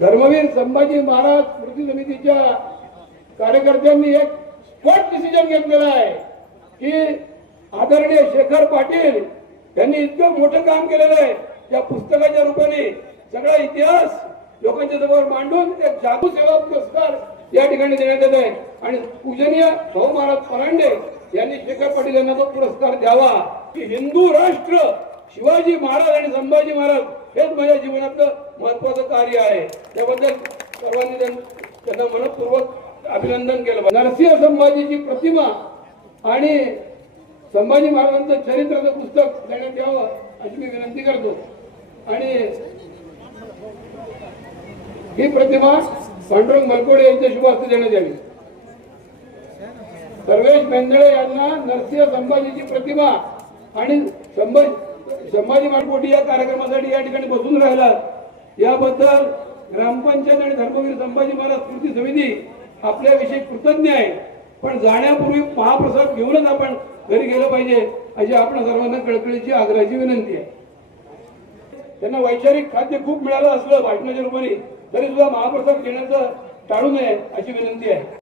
धर्मवीर संभाजी महाराज स्मृती समितीच्या कार्यकर्त्यांनी एक स्पॉट डिसिजन घेतलेला आहे की आदरणीय शेखर पाटील यांनी इतकं मोठं काम केलेलं आहे, त्या पुस्तकाच्या रूपाने सगळा इतिहास लोकांच्या समोर मांडून एक जागू सेवा पुरस्कार या ठिकाणी देण्यात येत आहे. आणि पूजनीय भाऊ महाराज परांडे यांनी शेखर पाटील यांना तो पुरस्कार द्यावा की हिंदू राष्ट्र शिवाजी महाराज आणि संभाजी महाराज हेच माझ्या जीवनातलं महत्वाचं कार्य आहे. त्याबद्दल सर्वांनी त्यांना मनपूर्वक अभिनंदन केलं. नरसिंह संभाजीची प्रतिमा आणि संभाजी महाराजांचं चरित्राचं पुस्तक देण्यात यावं अशी मी विनंती करतो. आणि ही प्रतिमा पांडुरंग बलकोटे यांच्या शुभ हस्ते देण्यात यावी. सर्वेश मेंदळे यांना नरसिंह संभाजीची प्रतिमा आणि संभाजी माडपोटी या कार्यक्रमासाठी या ठिकाणी बसून राहिला, याबद्दल ग्रामपंचायत आणि धर्मवीर संभाजी महाराज स्मृती समिती आपल्याविषयी कृतज्ञ आहे. पण जाण्यापूर्वी महाप्रसाद घेऊनच आपण घरी गेलं पाहिजे अशी आपण सर्वांना कळकळीची आग्रहाची विनंती आहे. त्यांना वैचारिक खाद्य खूप मिळालं असलं भाषणाच्या रूपाने तरी सुद्धा महाप्रसाद घेण्याचं टाळू नये अशी विनंती आहे.